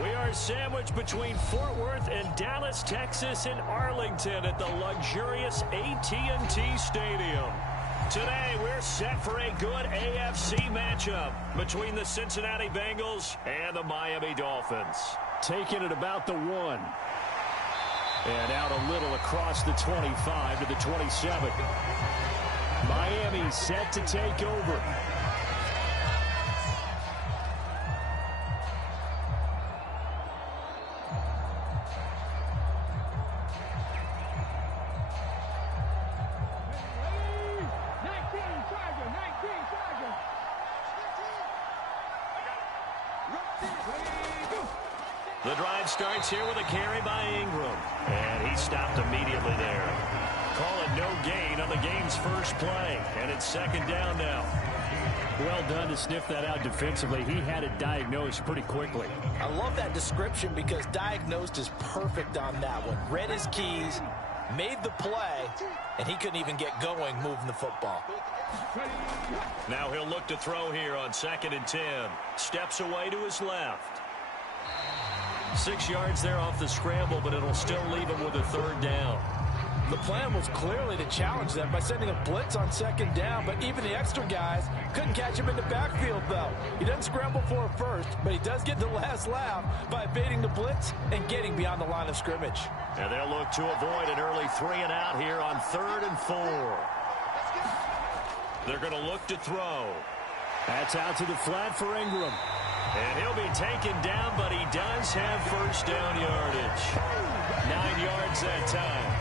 We are sandwiched between Fort Worth and Dallas, Texas, and Arlington at the luxurious AT&T Stadium. Today, we're set for a good AFC matchup between the Cincinnati Bengals and the Miami Dolphins. Taking it about the 1. And out a little across the 25 to the 27. Miami set to take over. The drive starts here with a carry by Ingram. And he stopped immediately there. Call it no gain on the game's first play. And it's second down now. Well done to sniff that out defensively. He had it diagnosed pretty quickly. I love that description because diagnosed is perfect on that one. Read his keys, made the play, and he couldn't even get going moving the football. Now he'll look to throw here on 2nd and 10. Steps away to his left. 6 yards there off the scramble, but it'll still leave him with a 3rd down. The plan was clearly to challenge them by sending a blitz on 2nd down, but even the extra guys couldn't catch him in the backfield, though. He doesn't scramble for a first, but he does get the last laugh by evading the blitz and getting beyond the line of scrimmage. And they'll look to avoid an early 3 and out here on 3rd and 4. They're going to look to throw. That's out to the flat for Ingram. And he'll be taken down, but he does have first down yardage. 9 yards that time.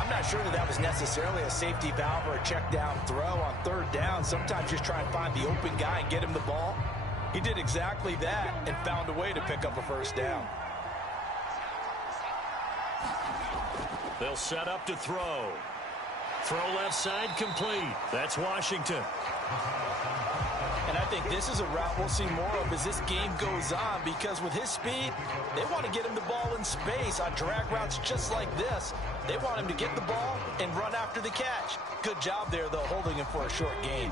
I'm not sure that was necessarily a safety valve or a check down throw on 3rd down. Sometimes just try and find the open guy and get him the ball. He did exactly that and found a way to pick up a first down. They'll set up to throw. Throw left side complete. That's Washington. And I think this is a route we'll see more of as this game goes on, because with his speed, they want to get him the ball in space on drag routes just like this. They want him to get the ball and run after the catch. Good job there, though, holding him for a short gain.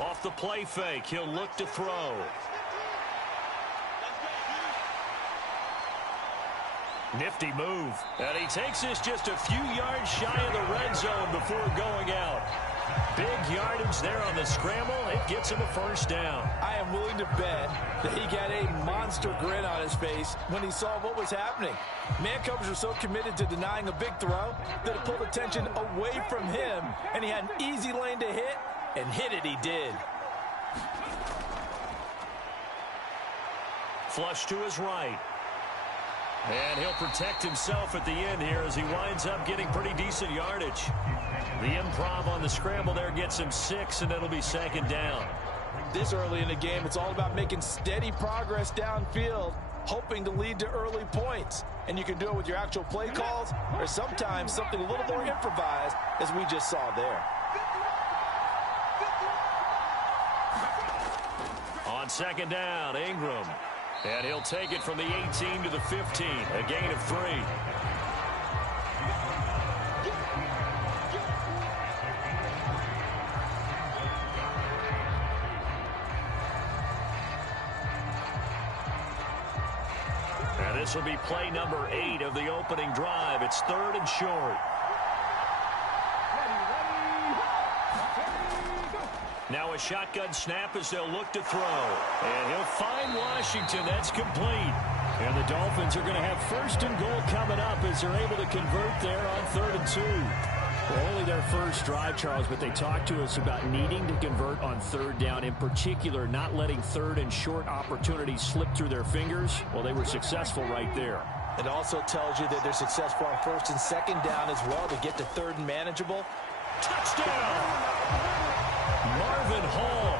Off the play fake, he'll look to throw. Nifty move. And he takes this just a few yards shy of the red zone before going out. Big yardage there on the scramble. It gets him a first down. I am willing to bet that he got a monster grin on his face when he saw what was happening. Man coverage was so committed to denying a big throw that it pulled attention away from him, and he had an easy lane to hit, and hit it he did. Flush to his right. And he'll protect himself at the end here as he winds up getting pretty decent yardage. The improv on the scramble there gets him 6, and it'll be second down. This early in the game, it's all about making steady progress downfield, hoping to lead to early points. And you can do it with your actual play calls or sometimes something a little more improvised, as we just saw there. On second down, Ingram. And he'll take it from the 18 to the 15, a gain of 3. And this will be play number 8 of the opening drive. It's 3rd and short. Now a shotgun snap as they'll look to throw. And he'll find Washington. That's complete. And the Dolphins are going to have 1st and goal coming up as they're able to convert there on 3rd and 2. Well, only their first drive, Charles, but they talked to us about needing to convert on 3rd down, in particular not letting 3rd and short opportunities slip through their fingers. Well, they were successful right there. It also tells you that they're successful on 1st and 2nd down as well to get to 3rd and manageable. Touchdown! Marvin Hall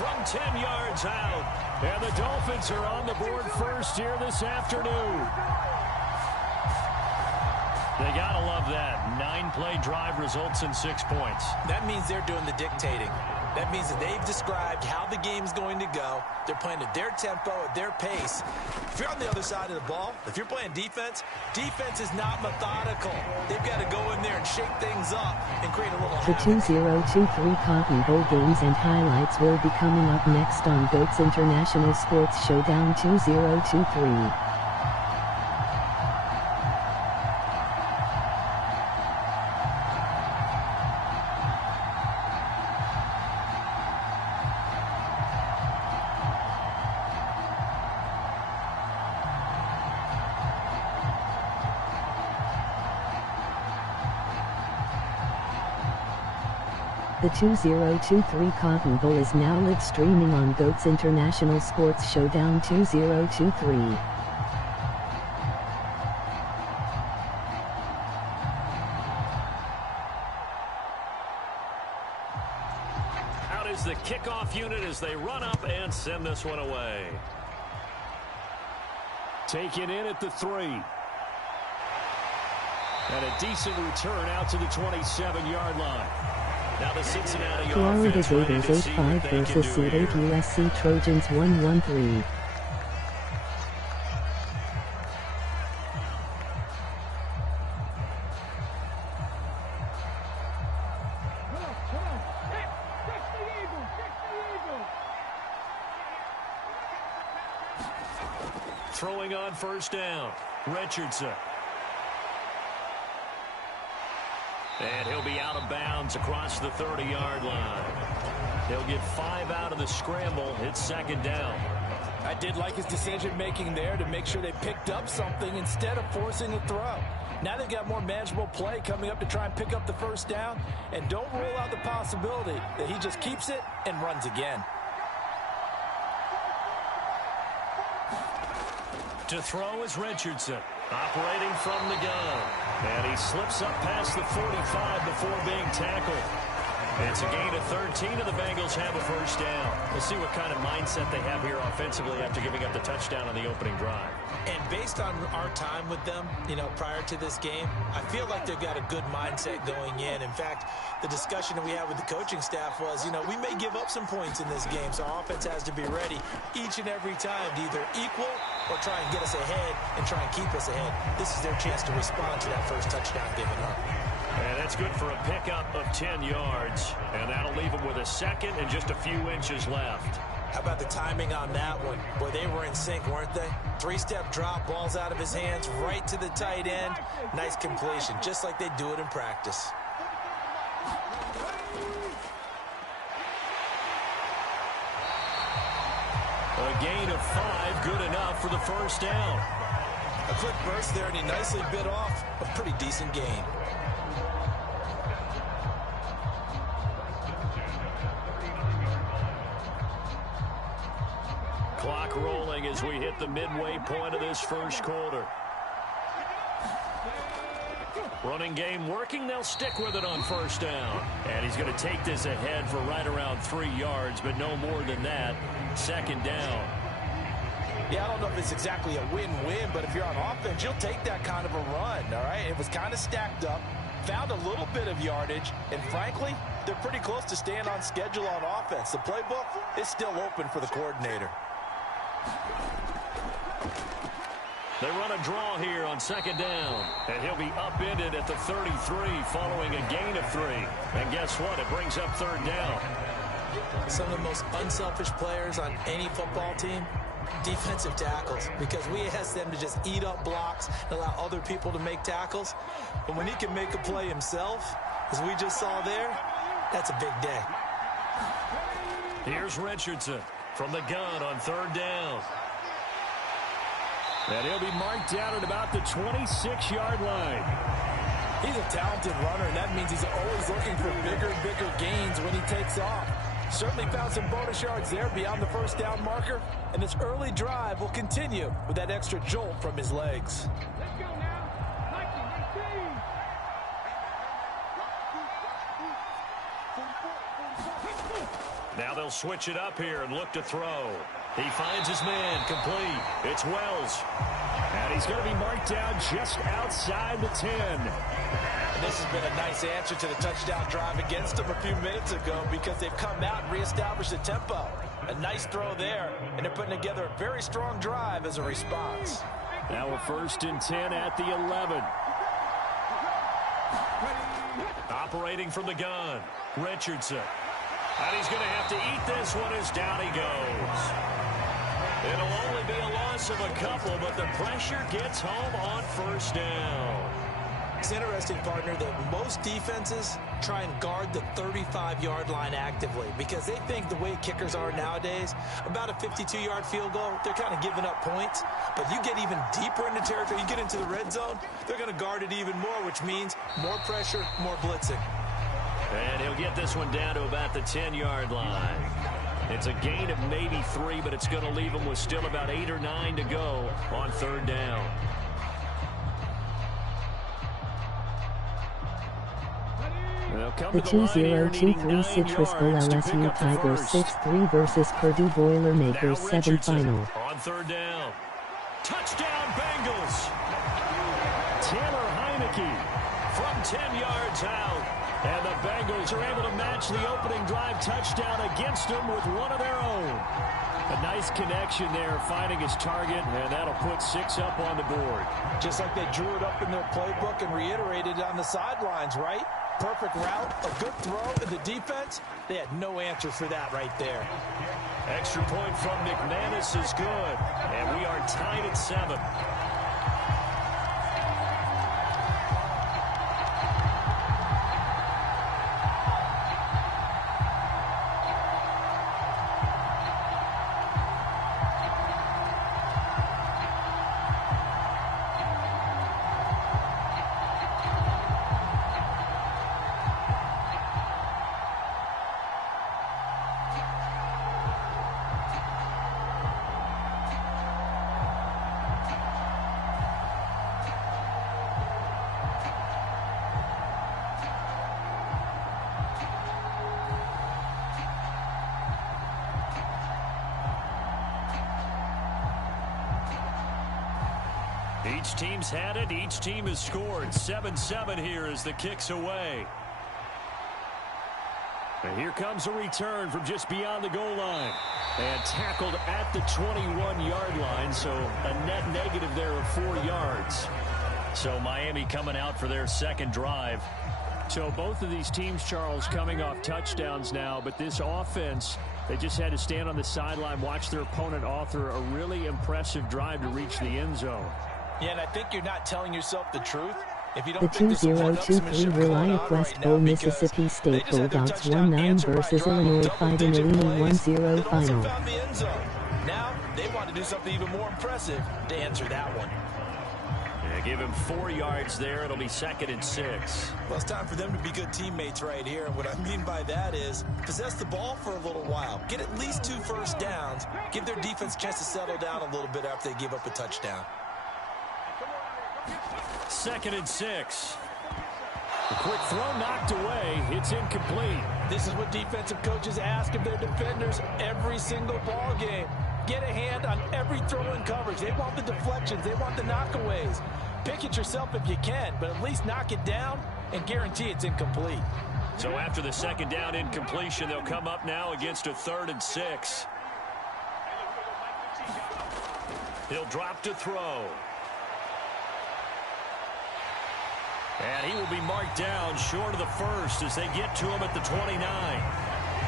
from 10 yards out. And the Dolphins are on the board first here this afternoon. They got to love that. 9-play drive results in 6 points. That means they're doing the dictating. That means that they've described how the game's going to go. They're playing at their tempo, at their pace. If you're on the other side of the ball, if you're playing defense, defense is not methodical. They've got to go in there and shake things up and create a little The 2023 Cotton Bowl games and highlights will be coming up next on GOAT's International Sports Showdown 2023. The 2023 Cotton Bowl is now live streaming on GOAT's International Sports Showdown 2023. Out is the kickoff unit as they run up and send this one away. Taken in at the 3. And a decent return out to the 27-yard line. Now the Cincinnati Florida offense Gators 8-5 versus seed 8 Usc Trojans 1-1-3. Throwing on first down, Richardson. And he'll be out of bounds across the 30-yard line. He'll get 5 out of the scramble. It's second down. I did like his decision-making there to make sure they picked up something instead of forcing a throw. Now they've got more manageable play coming up to try and pick up the first down. And don't rule out the possibility that he just keeps it and runs again. To throw is Richardson, operating from the gun. And he slips up past the 45 before being tackled. It's a gain of 13, and the Bengals have a first down. We'll see what kind of mindset they have here offensively after giving up the touchdown on the opening drive. And based on our time with them, prior to this game, I feel like they've got a good mindset going in. In fact, the discussion that we had with the coaching staff was, we may give up some points in this game, so our offense has to be ready each and every time to either equal or try and get us ahead and try and keep us ahead. This is their chance to respond to that first touchdown given up. And that's good for a pickup of 10 yards. And that'll leave them with a second and just a few inches left. How about the timing on that one? Boy, they were in sync, weren't they? 3-step drop, balls out of his hands, right to the tight end. Nice completion, just like they do it in practice. A gain of 5, good enough for the first down. A quick burst there, and he nicely bit off a pretty decent gain. Clock rolling as we hit the midway point of this first quarter. Running game working. They'll stick with it on first down. And he's going to take this ahead for right around 3 yards, but no more than that. Second down. Yeah, I don't know if it's exactly a win-win, but if you're on offense, you'll take that kind of a run, all right? It was kind of stacked up, found a little bit of yardage, and frankly, they're pretty close to staying on schedule on offense. The playbook is still open for the coordinator. They run a draw here on second down, and he'll be upended at the 33 following a gain of 3. And guess what? It brings up third down. Some of the most unselfish players on any football team, defensive tackles, because we ask them to just eat up blocks and allow other people to make tackles. But when he can make a play himself, as we just saw there, that's a big day. Here's Richardson from the gun on third down. And he'll be marked down at about the 26-yard line. He's a talented runner, and that means he's always looking for bigger and bigger gains when he takes off. Certainly found some bonus yards there beyond the first down marker, and this early drive will continue with that extra jolt from his legs. Let's go now. 19, 18. Now they'll switch it up here and look to throw. He finds his man complete. It's Wells. And he's going to be marked down just outside the 10. And this has been a nice answer to the touchdown drive against them a few minutes ago because they've come out and reestablished the tempo. A nice throw there, and they're putting together a very strong drive as a response. Now we're 1st and 10 at the 11. Operating from the gun, Richardson. And he's going to have to eat this one as down he goes. It'll only be a loss of a couple, but the pressure gets home on 1st down. It's interesting, partner, that most defenses try and guard the 35-yard line actively because they think the way kickers are nowadays, about a 52-yard field goal, they're kind of giving up points. But you get even deeper into territory, you get into the red zone, they're going to guard it even more, which means more pressure, more blitzing. And he'll get this one down to about the 10-yard line. It's a gain of maybe 3, but it's going to leave him with still about 8 or 9 to go on 3rd down. The 2023 Citrus Bowl LSU Tigers 6-3 versus Purdue Boilermakers 7 final. On 3rd down. Touchdown Bengals. Taylor Heineke from 10 yards out. And the Bengals are able to match the opening drive touchdown against them with one of their own. A nice connection there, finding his target, and that'll put 6 up on the board. Just like they drew it up in their playbook and reiterated it on the sidelines, right? Perfect route, a good throw, and the defense, they had no answer for that right there. Extra point from McManus is good, and we are tied at 7. Each team's had it. Each team has scored. 7-7 here as the kick's away. And here comes a return from just beyond the goal line. And tackled at the 21-yard line, so a net negative there of 4 yards. So Miami coming out for their second drive. So both of these teams, Charles, coming off touchdowns now, but this offense, they just had to stand on the sideline, watch their opponent author a really impressive drive to reach the end zone. Yeah, and I think you're not telling yourself the truth. If you The don't think there's some 2023 Reliant West Bowl Mississippi State Bulldogs 1-9 versus Illinois fighting a leading 1-0 final. Now they want to do something even more impressive to answer that one. Yeah, give him 4 yards there. It'll be 2nd and 6. Well, it's time for them to be good teammates right here. And what I mean by that is possess the ball for a little while. Get at least 2 first downs. Give their defense a chance to settle down a little bit after they give up a touchdown. 2nd and 6. A quick throw knocked away. It's incomplete. This is what defensive coaches ask of their defenders every single ball game. Get a hand on every throw in coverage. They want the deflections. They want the knockaways. Pick it yourself if you can, but at least knock it down and guarantee it's incomplete. So after the 2nd down incompletion, they'll come up now against a 3rd and 6. He'll drop to throw. And he will be marked down short of the first as they get to him at the 29.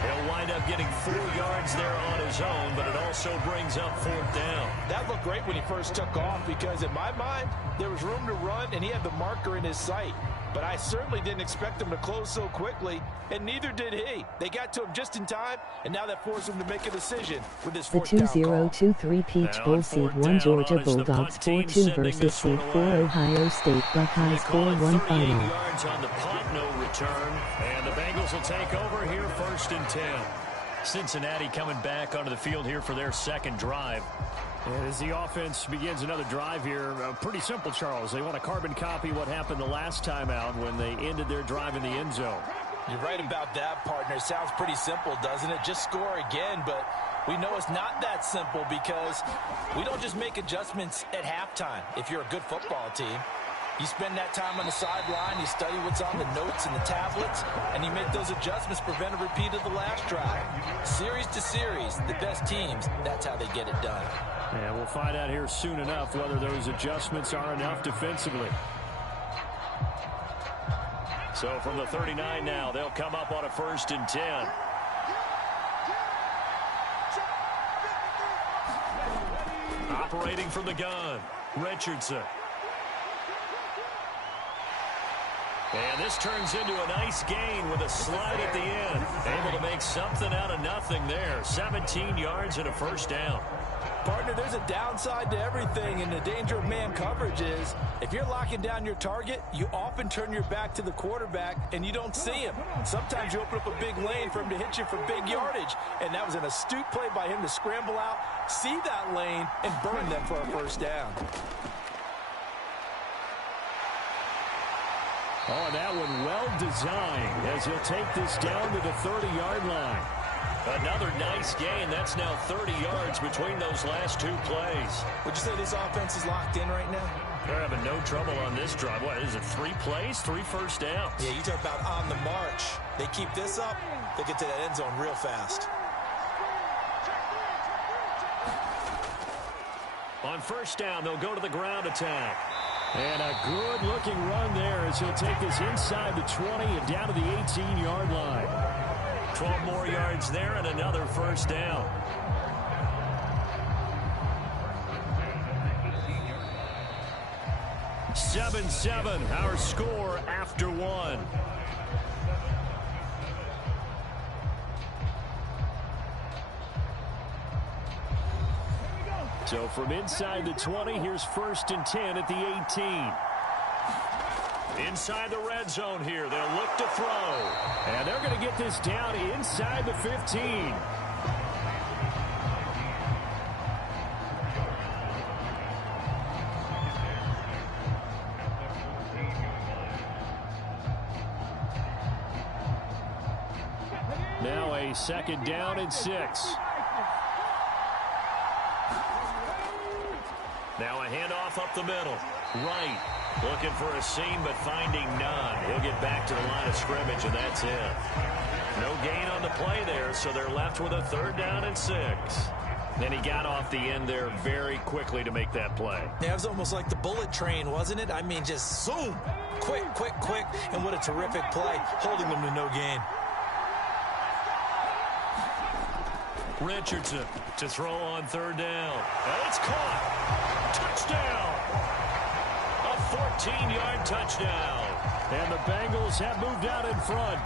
He'll wind up getting 4 yards there on his own, but it also brings up 4th down. That looked great when he first took off because in my mind, there was room to run and he had the marker in his sight. But I certainly didn't expect him to close so quickly, and neither did he. They got to him just in time, and now that forced him to make a decision with his 4th down call. The 2023 Peach Bowl Seed 1 Georgia Bulldogs 4-2 versus Seed 4 Ohio State Buckeyes 4-1 final. Yards on the punt, no return, and the Bengals will take over here 1st and 10. Cincinnati coming back onto the field here for their 2nd drive. And as the offense begins another drive here, pretty simple, Charles. They want to carbon copy what happened the last time out when they ended their drive in the end zone. You're right about that, partner. Sounds pretty simple, doesn't it? Just score again, but We know it's not that simple because we don't just make adjustments at halftime if you're a good football team. You spend that time on the sideline, you study what's on the notes and the tablets, and you make those adjustments to prevent a repeat of the last drive. Series to series, the best teams, that's how they get it done. And we'll find out here soon enough whether those adjustments are enough defensively. So from the 39 now, they'll come up on a 1st and 10. Operating from the gun, Richardson. And this turns into a nice gain with a slide at the end. Able to make something out of nothing there. 17 yards and a 1st down. Partner, there's a downside to everything, and the danger of man coverage is if you're locking down your target, you often turn your back to the quarterback and you don't see him. Sometimes you open up a big lane for him to hit you for big yardage, and that was an astute play by him to scramble out, see that lane, and burn them for a 1st down. Oh, and that one well designed as he'll take this down to the 30-yard line. Another nice gain. That's now 30 yards between those last 2 plays. Would you say this offense is locked in right now? They're having no trouble on this drive. What is it, 3 plays, 3 1st downs? Yeah, you talk about on the march. They keep this up, they'll get to that end zone real fast. On 1st down, they'll go to the ground attack. And a good-looking run there as he'll take this inside the 20 and down to the 18-yard line. 12 more yards there and another 1st down. Seven, our score after 1. So from inside the 20, here's 1st and 10 at the 18. Inside the red zone here, they'll look to throw. And they're going to get this down inside the 15. Now a 2nd down and 6. Now a handoff up the middle. Right. Looking for a seam, but finding none. He'll get back to the line of scrimmage, and that's it. No gain on the play there, so they're left with a 3rd down and 6. And he got off the end there very quickly to make that play. Yeah, it was almost like the bullet train, wasn't it? I mean, just zoom. Quick, and what a terrific play, holding them to no gain. Richardson to throw on 3rd down. And it's caught. Touchdown. A 14-yard touchdown. And the Bengals have moved out in front.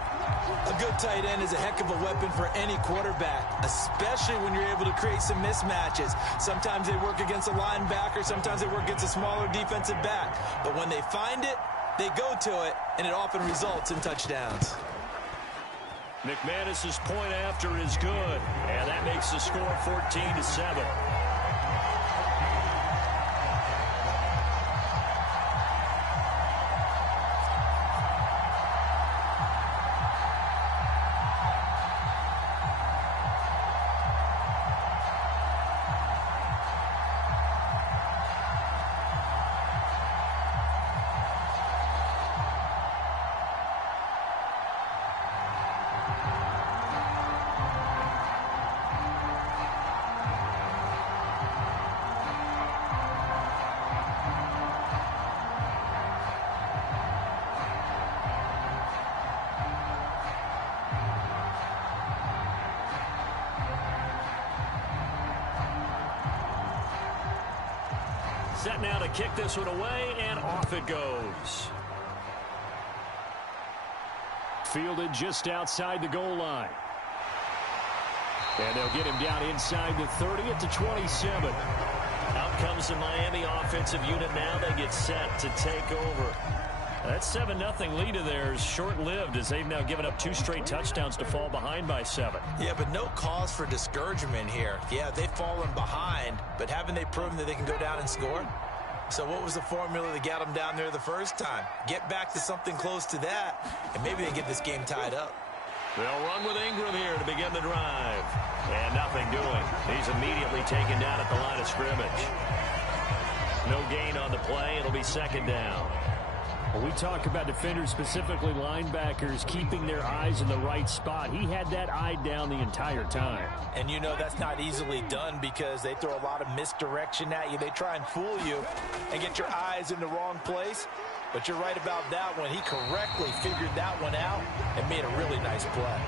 A good tight end is a heck of a weapon for any quarterback, especially when you're able to create some mismatches. Sometimes they work against a linebacker. Sometimes they work against a smaller defensive back. But when they find it, they go to it, and it often results in touchdowns. McManus's point after is good, and that makes the score 14-7. Set now to kick this one away, and off it goes. Fielded just outside the goal line. And they'll get him down inside the 30 at the 27. Out comes the Miami offensive unit now. They get set to take over. That 7-0 lead of theirs short-lived as they've now given up 2 straight touchdowns to fall behind by 7. Yeah, but no cause for discouragement here. Yeah, they've fallen behind, but haven't they proven that they can go down and score? So what was the formula that got them down there the first time? Get back to something close to that, and maybe they get this game tied up. They'll run with Ingram here to begin the drive. And nothing doing. He's immediately taken down at the line of scrimmage. No gain on the play. It'll be second down. Well, we talk about defenders, specifically linebackers, keeping their eyes in the right spot. He had that eye down the entire time. And you know that's not easily done because they throw a lot of misdirection at you. They try and fool you and get your eyes in the wrong place. But you're right about that one. He correctly figured that one out and made a really nice play.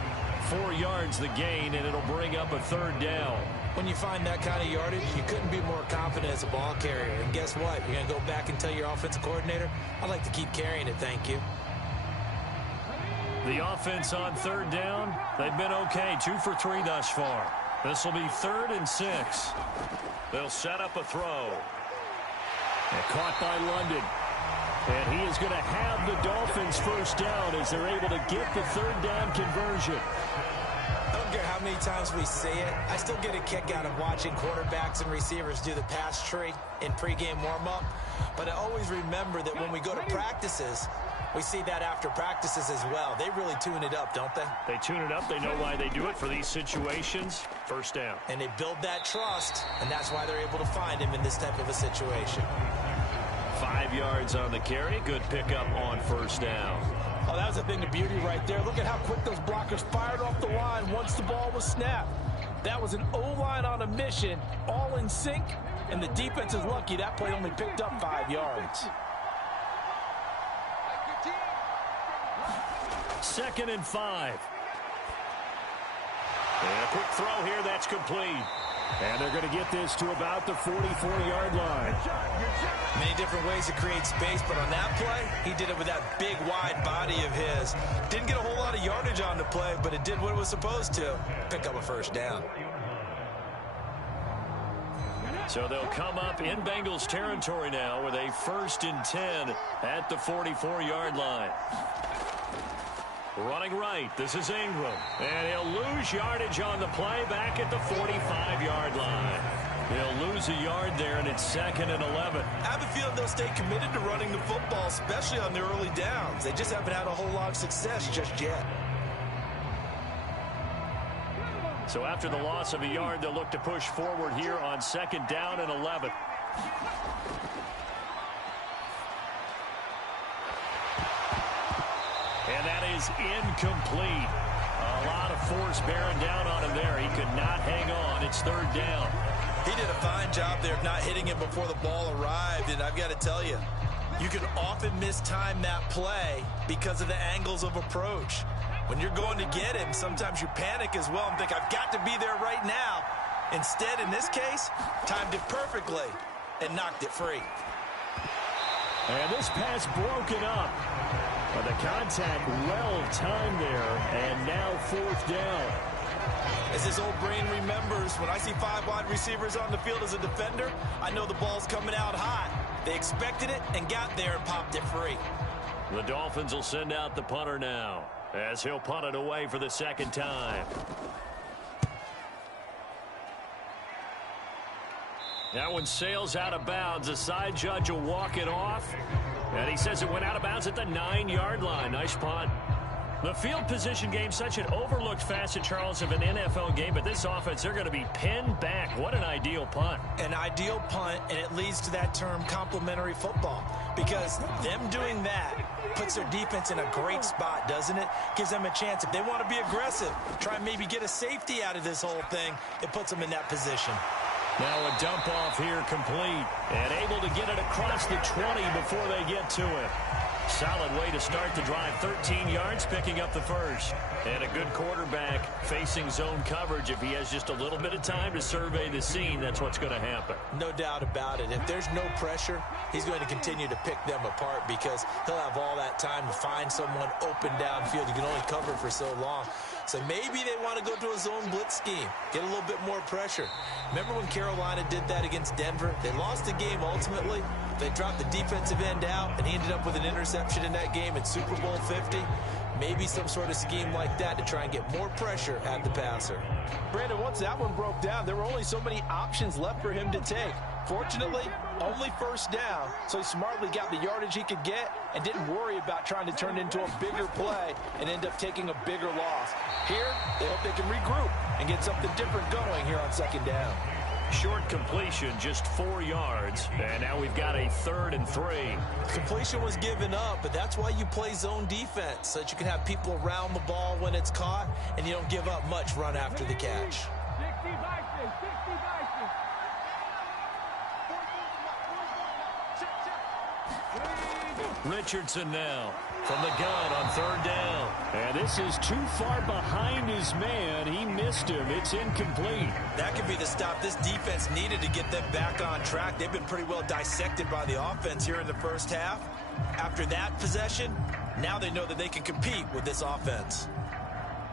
4 yards the gain, and it'll bring up a third down. When you find that kind of yardage, you couldn't be more confident as a ball carrier. And guess what? You're going to go back and tell your offensive coordinator, I'd like to keep carrying it, thank you. The offense on third down, they've been okay. 2 for 3 thus far. This will be 3rd and 6. They'll set up a throw. And caught by London. And he is going to have the Dolphins first down as they're able to get the third down conversion. I don't care how many times we say it, I still get a kick out of watching quarterbacks and receivers do the pass tree in pregame warm-up. But I always remember that when we go to practices, we see that after practices as well. They really tune it up, don't they? They tune it up. They know why they do it for these situations. First down. And they build that trust, and that's why they're able to find him in this type of a situation. 5 yards on the carry. Good pickup on first down. Oh, that was a thing of beauty right there. Look at how quick those blockers fired off the line once the ball was snapped. That was an O-line on a mission, all in sync, and the defense is lucky that play only picked up 5 yards. 2nd and 5. And a quick throw here, that's complete. And they're going to get this to about the 44-yard line. Many different ways to create space, but on that play, he did it with that big, wide body of his. Didn't get a whole lot of yardage on the play, but it did what it was supposed to. Pick up a first down. So they'll come up in Bengals territory now with a 1st and 10 at the 44-yard line. Running right, this is Ingram. And he'll lose yardage on the play back at the 45-yard line. He'll lose a yard there, and it's 2nd and 11. I have a feeling they'll stay committed to running the football, especially on the early downs. They just haven't had a whole lot of success just yet. So after the loss of a yard, they'll look to push forward here on 2nd down and 11. And that is incomplete. A lot of force bearing down on him there. He could not hang on. It's 3rd down. He did a fine job there of not hitting him before the ball arrived. And I've got to tell you, you can often mistime that play because of the angles of approach. When you're going to get him, sometimes you panic as well and think, I've got to be there right now. Instead, in this case, timed it perfectly and knocked it free. And this pass broken up. But the contact well timed there, and now 4th down. As his old brain remembers, when I see 5 wide receivers on the field as a defender, I know the ball's coming out hot. They expected it and got there and popped it free. The Dolphins will send out the punter now as he'll punt it away for the 2nd time. That one sails out of bounds. The side judge will walk it off. And he says it went out of bounds at the 9-yard line. Nice punt. The field position game, such an overlooked facet, Charles, of an NFL game. But this offense, they're going to be pinned back. What an ideal punt. An ideal punt, and it leads to that term complementary football. Because them doing that puts their defense in a great spot, doesn't it? Gives them a chance. If they want to be aggressive, try and maybe get a safety out of this whole thing, it puts them in that position. Now a dump off here complete. And able to get it across the 20 before they get to it. Solid way to start the drive. 13 yards, picking up the first. And a good quarterback facing zone coverage. If he has just a little bit of time to survey the scene, that's what's going to happen. No doubt about it. If there's no pressure, he's going to continue to pick them apart because he'll have all that time to find someone open downfield. You can only cover for so long. So maybe they want to go to a zone blitz scheme, get a little bit more pressure. Remember when Carolina did that against Denver? They lost the game ultimately. They dropped the defensive end out, and he ended up with an interception in that game in Super Bowl 50. Maybe some sort of scheme like that to try and get more pressure at the passer. Brandon, once that one broke down, there were only so many options left for him to take. Fortunately, Only first down, so he smartly got the yardage he could get and didn't worry about trying to turn it into a bigger play and end up taking a bigger loss. Here, they hope they can regroup and get something different going here on second down. Short completion, just 4 yards, and now we've got a 3rd and 3. Completion was given up, but that's why you play zone defense, so that you can have people around the ball when it's caught, and you don't give up much run after the catch. 60 Vikings, 60 Vikings. Richardson now from the gun on 3rd down. And this is too far behind his man. He missed him. It's incomplete. That could be the stop this defense needed to get them back on track. They've been pretty well dissected by the offense here in the first half. After that possession, now they know that they can compete with this offense.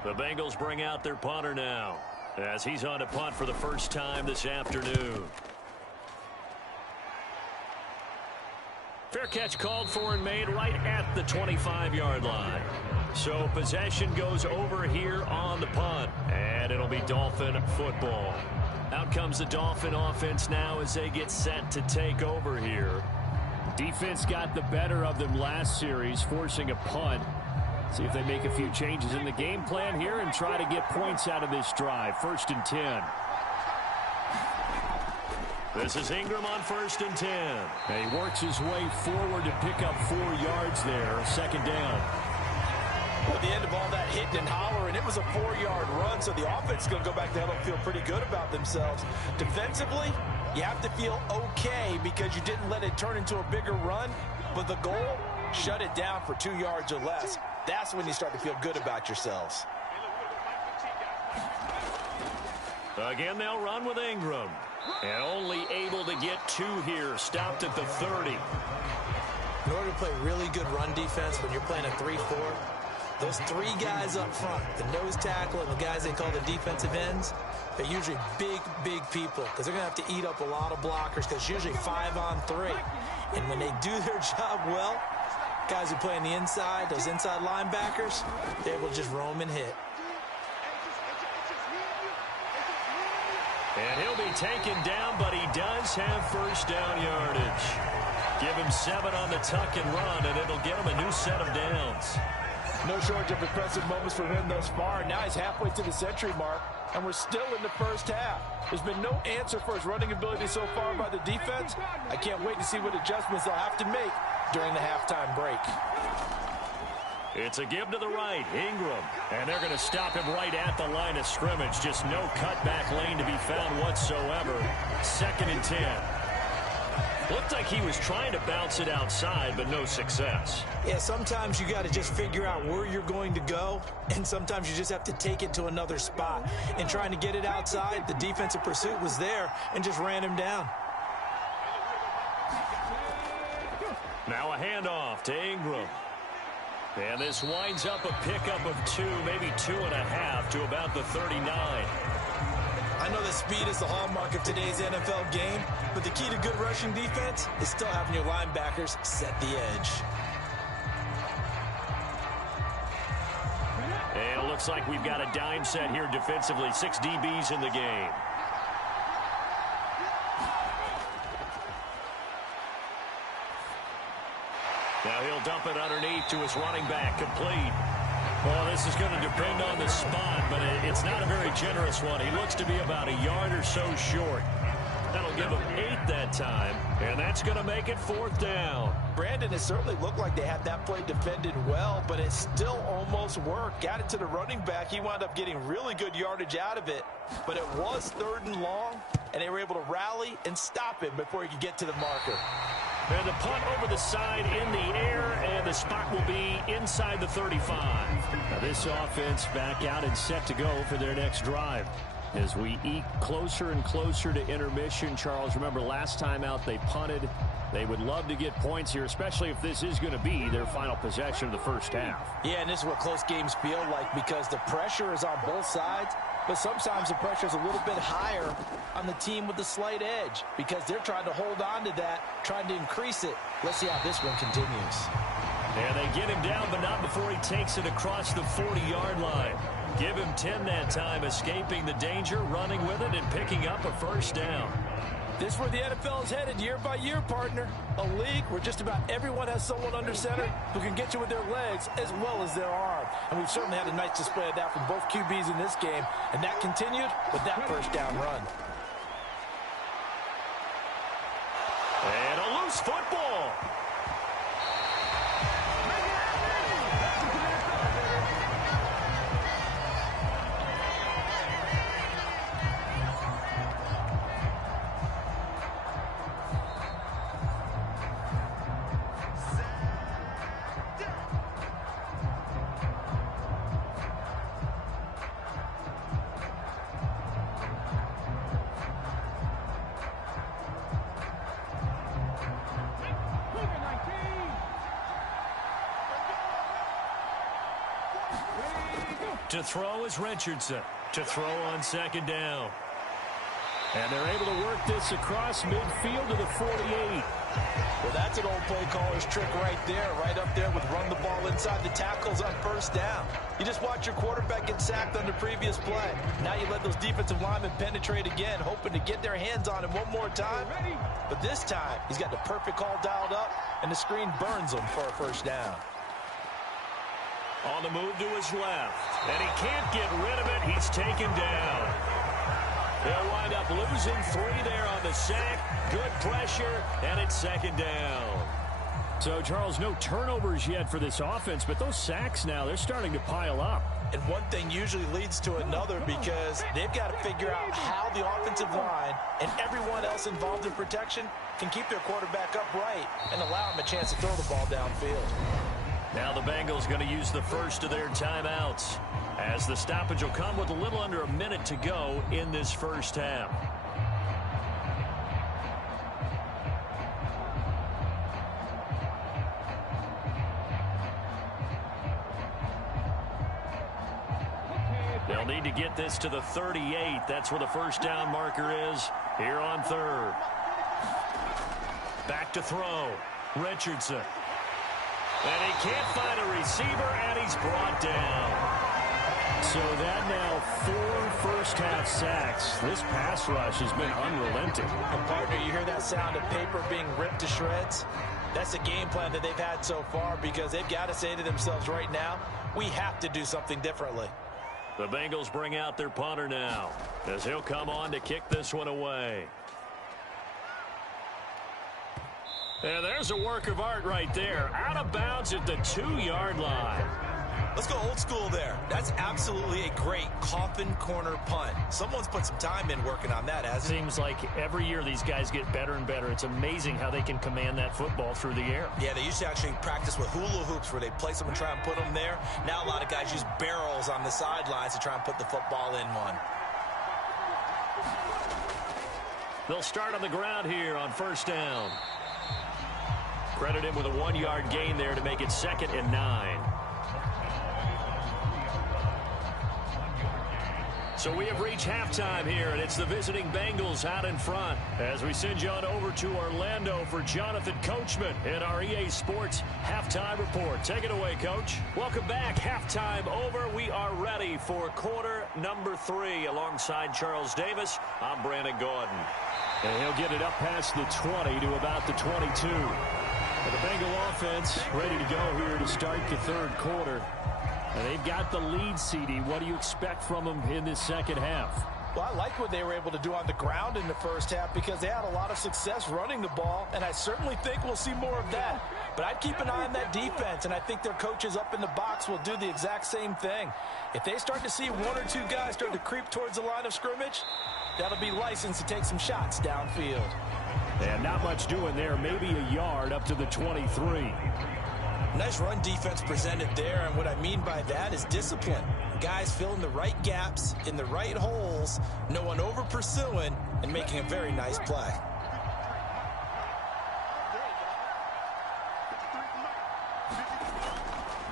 The Bengals bring out their punter now as he's on to punt for the first time this afternoon. Fair catch called for and made right at the 25-yard line. So possession goes over here on the punt, and it'll be Dolphin football. Out comes the Dolphin offense now as they get set to take over here. Defense got the better of them last series, forcing a punt. See if they make a few changes in the game plan here and try to get points out of this drive. 1st and 10. This is Ingram on 1st and 10. And he works his way forward to pick up 4 yards there. 2nd down. Well, at the end of all that hitting and hollering, it was a 4-yard run, so the offense is going to go back there and feel pretty good about themselves. Defensively, you have to feel okay because you didn't let it turn into a bigger run, but the goal, shut it down for 2 yards or less. That's when you start to feel good about yourselves. Again, they'll run with Ingram. And only able to get 2 here. Stopped at the 30. In order to play really good run defense when you're playing a 3-4, those 3 guys up front, the nose tackle and the guys they call the defensive ends, they're usually big people because they're going to have to eat up a lot of blockers because it's usually 5-on-3. And when they do their job well, guys who play on the inside, those inside linebackers, they're able to just roam and hit. And he'll be taken down, but he does have first down yardage. Give him 7 on the tuck and run, and it'll give him a new set of downs. No shortage of impressive moments for him thus far. Now he's halfway to the century mark, and we're still in the first half. There's been no answer for his running ability so far by the defense. I can't wait to see what adjustments they'll have to make during the halftime break. It's a give to the right, Ingram. And they're going to stop him right at the line of scrimmage. Just no cutback lane to be found whatsoever. 2nd and 10. Looked like he was trying to bounce it outside, but no success. Yeah, sometimes you got to just figure out where you're going to go, and sometimes you just have to take it to another spot. And trying to get it outside, the defensive pursuit was there and just ran him down. Now a handoff to Ingram. And this winds up a pickup of 2, maybe 2.5 to about the 39. I know that speed is the hallmark of today's NFL game, but the key to good rushing defense is still having your linebackers set the edge. And it looks like we've got a dime set here defensively. 6 DBs in the game. Now he'll dump it underneath to his running back, complete. Well, this is going to depend on the spot, but it's not a very generous one. He looks to be about a yard or so short. That'll give him 8 that time, and that's going to make it 4th down. Brandon, it certainly looked like they had that play defended well, but it still almost worked. Got it to the running back. He wound up getting really good yardage out of it, but it was 3rd and long, and they were able to rally and stop him before he could get to the marker. And the punt over the side in the air, and the spot will be inside the 35. Now this offense back out and set to go for their next drive. As we eke closer and closer to intermission, Charles, remember last time out they punted. They would love to get points here, especially if this is going to be their final possession of the first half. Yeah, and this is what close games feel like because the pressure is on both sides, but sometimes the pressure is a little bit higher on the team with the slight edge because they're trying to hold on to that, trying to increase it. Let's see how this one continues. And they get him down, but not before he takes it across the 40-yard line. Give him 10 that time, escaping the danger, running with it, and picking up a first down. This is where the NFL is headed year by year, partner. A league where just about everyone has someone under center who can get you with their legs as well as their arm. And we've certainly had a nice display of that from both QBs in this game. And that continued with that first down run. And a loose football. To throw is Richardson. To throw on second down. And they're able to work this across midfield to the 48. Well, that's an old play caller's trick right there. Right up there with run the ball inside the tackles on first down. You just watch your quarterback get sacked on the previous play. Now you let those defensive linemen penetrate again, hoping to get their hands on him one more time. But this time, he's got the perfect call dialed up, and the screen burns him for a first down. On the move to his left. And he can't get rid of it. He's taken down. They'll wind up losing 3 there on the sack. Good pressure, and it's second down. So, Charles, no turnovers yet for this offense, but those sacks now, they're starting to pile up. And one thing usually leads to another because they've got to figure out how the offensive line and everyone else involved in protection can keep their quarterback upright and allow him a chance to throw the ball downfield. Now the Bengals going to use the first of their timeouts as the stoppage will come with a little under a minute to go in this first half. They'll need to get this to the 38. That's where the first down marker is here on third. Back to throw. Richardson. And he can't find a receiver, and he's brought down. So that now 4 first-half sacks. This pass rush has been unrelenting. And partner, you hear that sound of paper being ripped to shreds? That's the game plan that they've had so far because they've got to say to themselves right now, we have to do something differently. The Bengals bring out their punter now as he'll come on to kick this one away. And there's a work of art right there. Out of bounds at the 2-yard line. Let's go old school there. That's absolutely a great coffin corner punt. Someone's put some time in working on that, hasn't it? Seems like every year these guys get better and better. It's amazing how they can command that football through the air. Yeah, they used to actually practice with hula hoops where they place them and try and put them there. Now a lot of guys use barrels on the sidelines to try and put the football in one. They'll start on the ground here on first down. Credit him with a 1-yard gain there to make it 2nd and 9. So we have reached halftime here, and it's the visiting Bengals out in front. As we send you on over to Orlando for Jonathan Coachman in our EA Sports Halftime Report. Take it away, Coach. Welcome back. Halftime over. We are ready for quarter number 3. Alongside Charles Davis, I'm Brandon Gordon. And he'll get it up past the 20 to about the 22. And the Bengal offense ready to go here to start the third quarter. And they've got the lead, CD. What do you expect from them in this second half? Well, I like what they were able to do on the ground in the first half because they had a lot of success running the ball, and I certainly think we'll see more of that. But I'd keep an eye on that defense, and I think their coaches up in the box will do the exact same thing. If they start to see 1 or 2 guys start to creep towards the line of scrimmage, that'll be licensed to take some shots downfield. And not much doing there, maybe a yard up to the 23. Nice run defense presented there, and what I mean by that is discipline. Guys filling the right gaps in the right holes, no one over pursuing, and making a very nice play.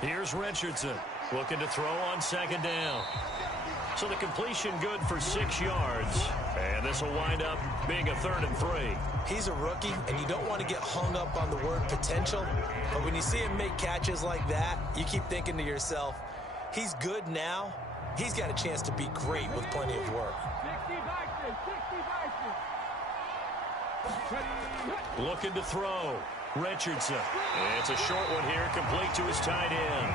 Here's Richardson looking to throw on second down. So the completion good for 6 yards. And this will wind up being a 3rd and 3. He's a rookie, and you don't want to get hung up on the word potential. But when you see him make catches like that, you keep thinking to yourself, he's good now. He's got a chance to be great with plenty of work. 60 Vikings, 60 Vikings. Looking to throw. Richardson. It's a short one here, complete to his tight end.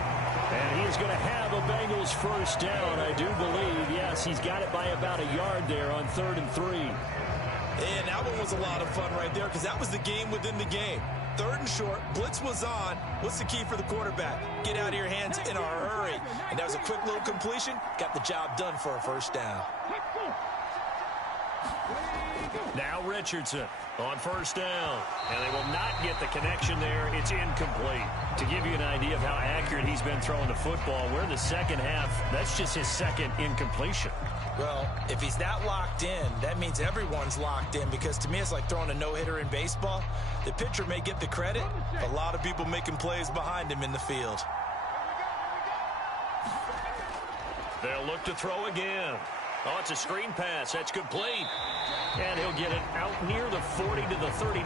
And he is going to have a Bengals first down, I do believe. Yes, he's got it by about a yard there on 3rd and 3. And that one was a lot of fun right there because that was the game within the game. 3rd and short, blitz was on. What's the key for the quarterback? Get out of your hands in a hurry. And that was a quick little completion. Got the job done for a first down. Now Richardson on first down. And they will not get the connection there. It's incomplete. To give you an idea of how accurate he's been throwing the football, we're in the second half. That's just his second incompletion. Well, if he's not locked in, that means everyone's locked in because to me it's like throwing a no-hitter in baseball. The pitcher may get the credit, but a lot of people making plays behind him in the field. They'll look to throw again. Oh, it's a screen pass. That's complete. And he'll get it out near the 40 to the 39.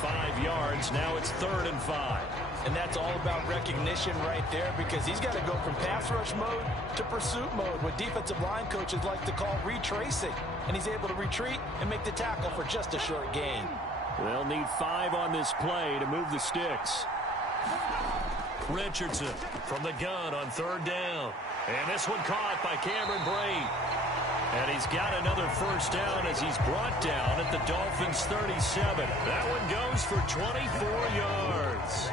5 yards. Now it's 3rd and 5. And that's all about recognition right there because he's got to go from pass rush mode to pursuit mode, what defensive line coaches like to call retracing. And he's able to retreat and make the tackle for just a short gain. They'll need 5 on this play to move the sticks. Richardson from the gun on 3rd down. And this one caught by Cameron Brate. And he's got another first down as he's brought down at the Dolphins' 37. That one goes for 24 yards.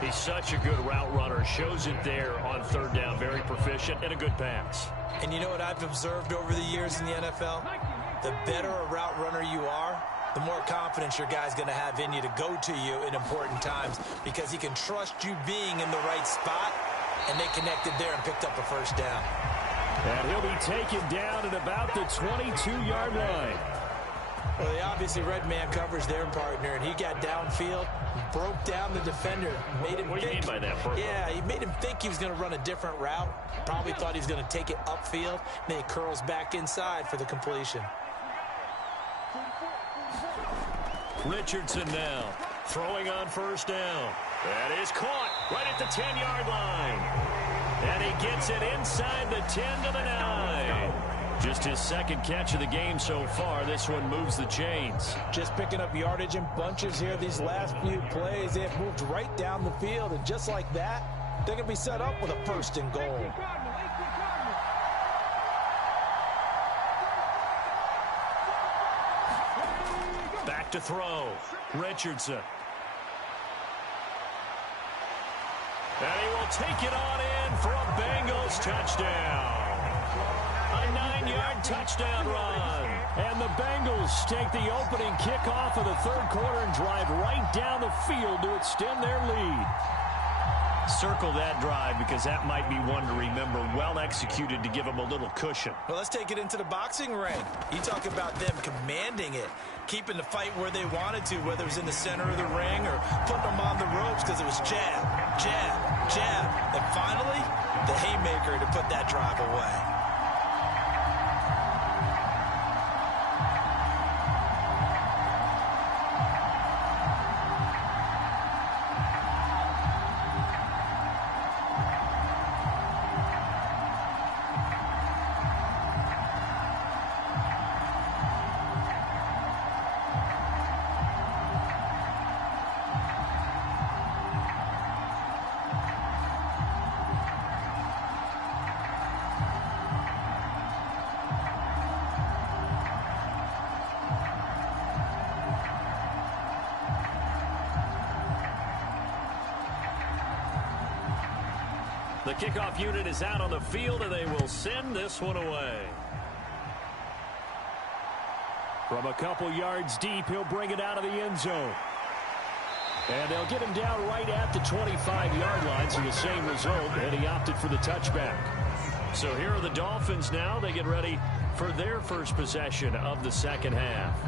He's such a good route runner. Shows it there on 3rd down. Very proficient and a good pass. And you know what I've observed over the years in the NFL? The better a route runner you are, the more confidence your guy's going to have in you to go to you in important times because he can trust you being in the right spot, and they connected there and picked up a first down. And he'll be taken down at about the 22-yard line. Well, they obviously read man coverage their partner, and he got downfield, broke down the defender, made him What do you mean by that? Yeah, he made him think he was going to run a different route. Probably thought he was going to take it upfield. Then he curls back inside for the completion. Richardson now throwing on first down. That is caught right at the 10-yard line. And he gets it inside the 10 to the 9. Just his second catch of the game so far. This one moves the chains. Just picking up yardage in bunches here these last few plays. They have moved right down the field, and just like that, they're going to be set up with a 1st and goal. Back to throw. Richardson. And he will take it on in for a Bengals touchdown. A 9-yard touchdown run. And the Bengals take the opening kickoff of the 3rd quarter and drive right down the field to extend their lead. Circle that drive because that might be one to remember. Well executed to give them a little cushion. Well, let's take it into the boxing ring. You talk about them commanding it, keeping the fight where they wanted to, whether it was in the center of the ring or putting them on the ropes because it was jab, jab, jab. And finally, the haymaker to put that drive away. The kickoff unit is out on the field, and they will send this one away. From a couple yards deep, he'll bring it out of the end zone. And they'll get him down right at the 25-yard line, so the same result, and he opted for the touchback. So here are the Dolphins now. They get ready for their first possession of the second half.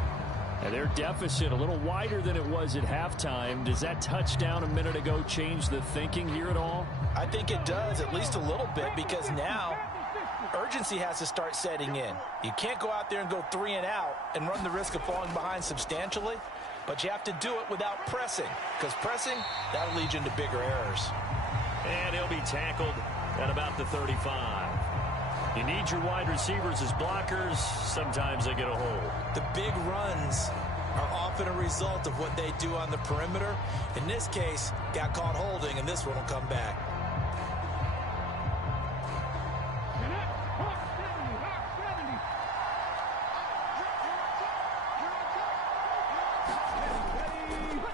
And their deficit a little wider than it was at halftime. Does that touchdown a minute ago change the thinking here at all? I think it does, at least a little bit, because now urgency has to start setting in. You can't go out there and go 3 and out and run the risk of falling behind substantially, but you have to do it without pressing, because pressing, that'll lead you into bigger errors. And he'll be tackled at about the 35. You need your wide receivers as blockers. Sometimes they get a hold. The big runs are often a result of what they do on the perimeter. In this case, got caught holding, and this one will come back.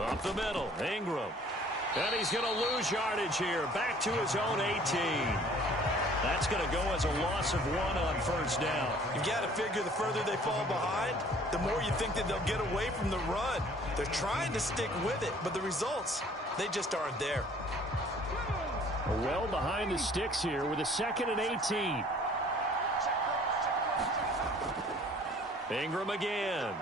Up the middle, Ingram. And he's going to lose yardage here. Back to his own 18. That's going to go as a loss of 1 on first down. You've got to figure the further they fall behind, the more you think that they'll get away from the run. They're trying to stick with it, but the results, they just aren't there. Well behind the sticks here with a 2nd and 18. Ingram again.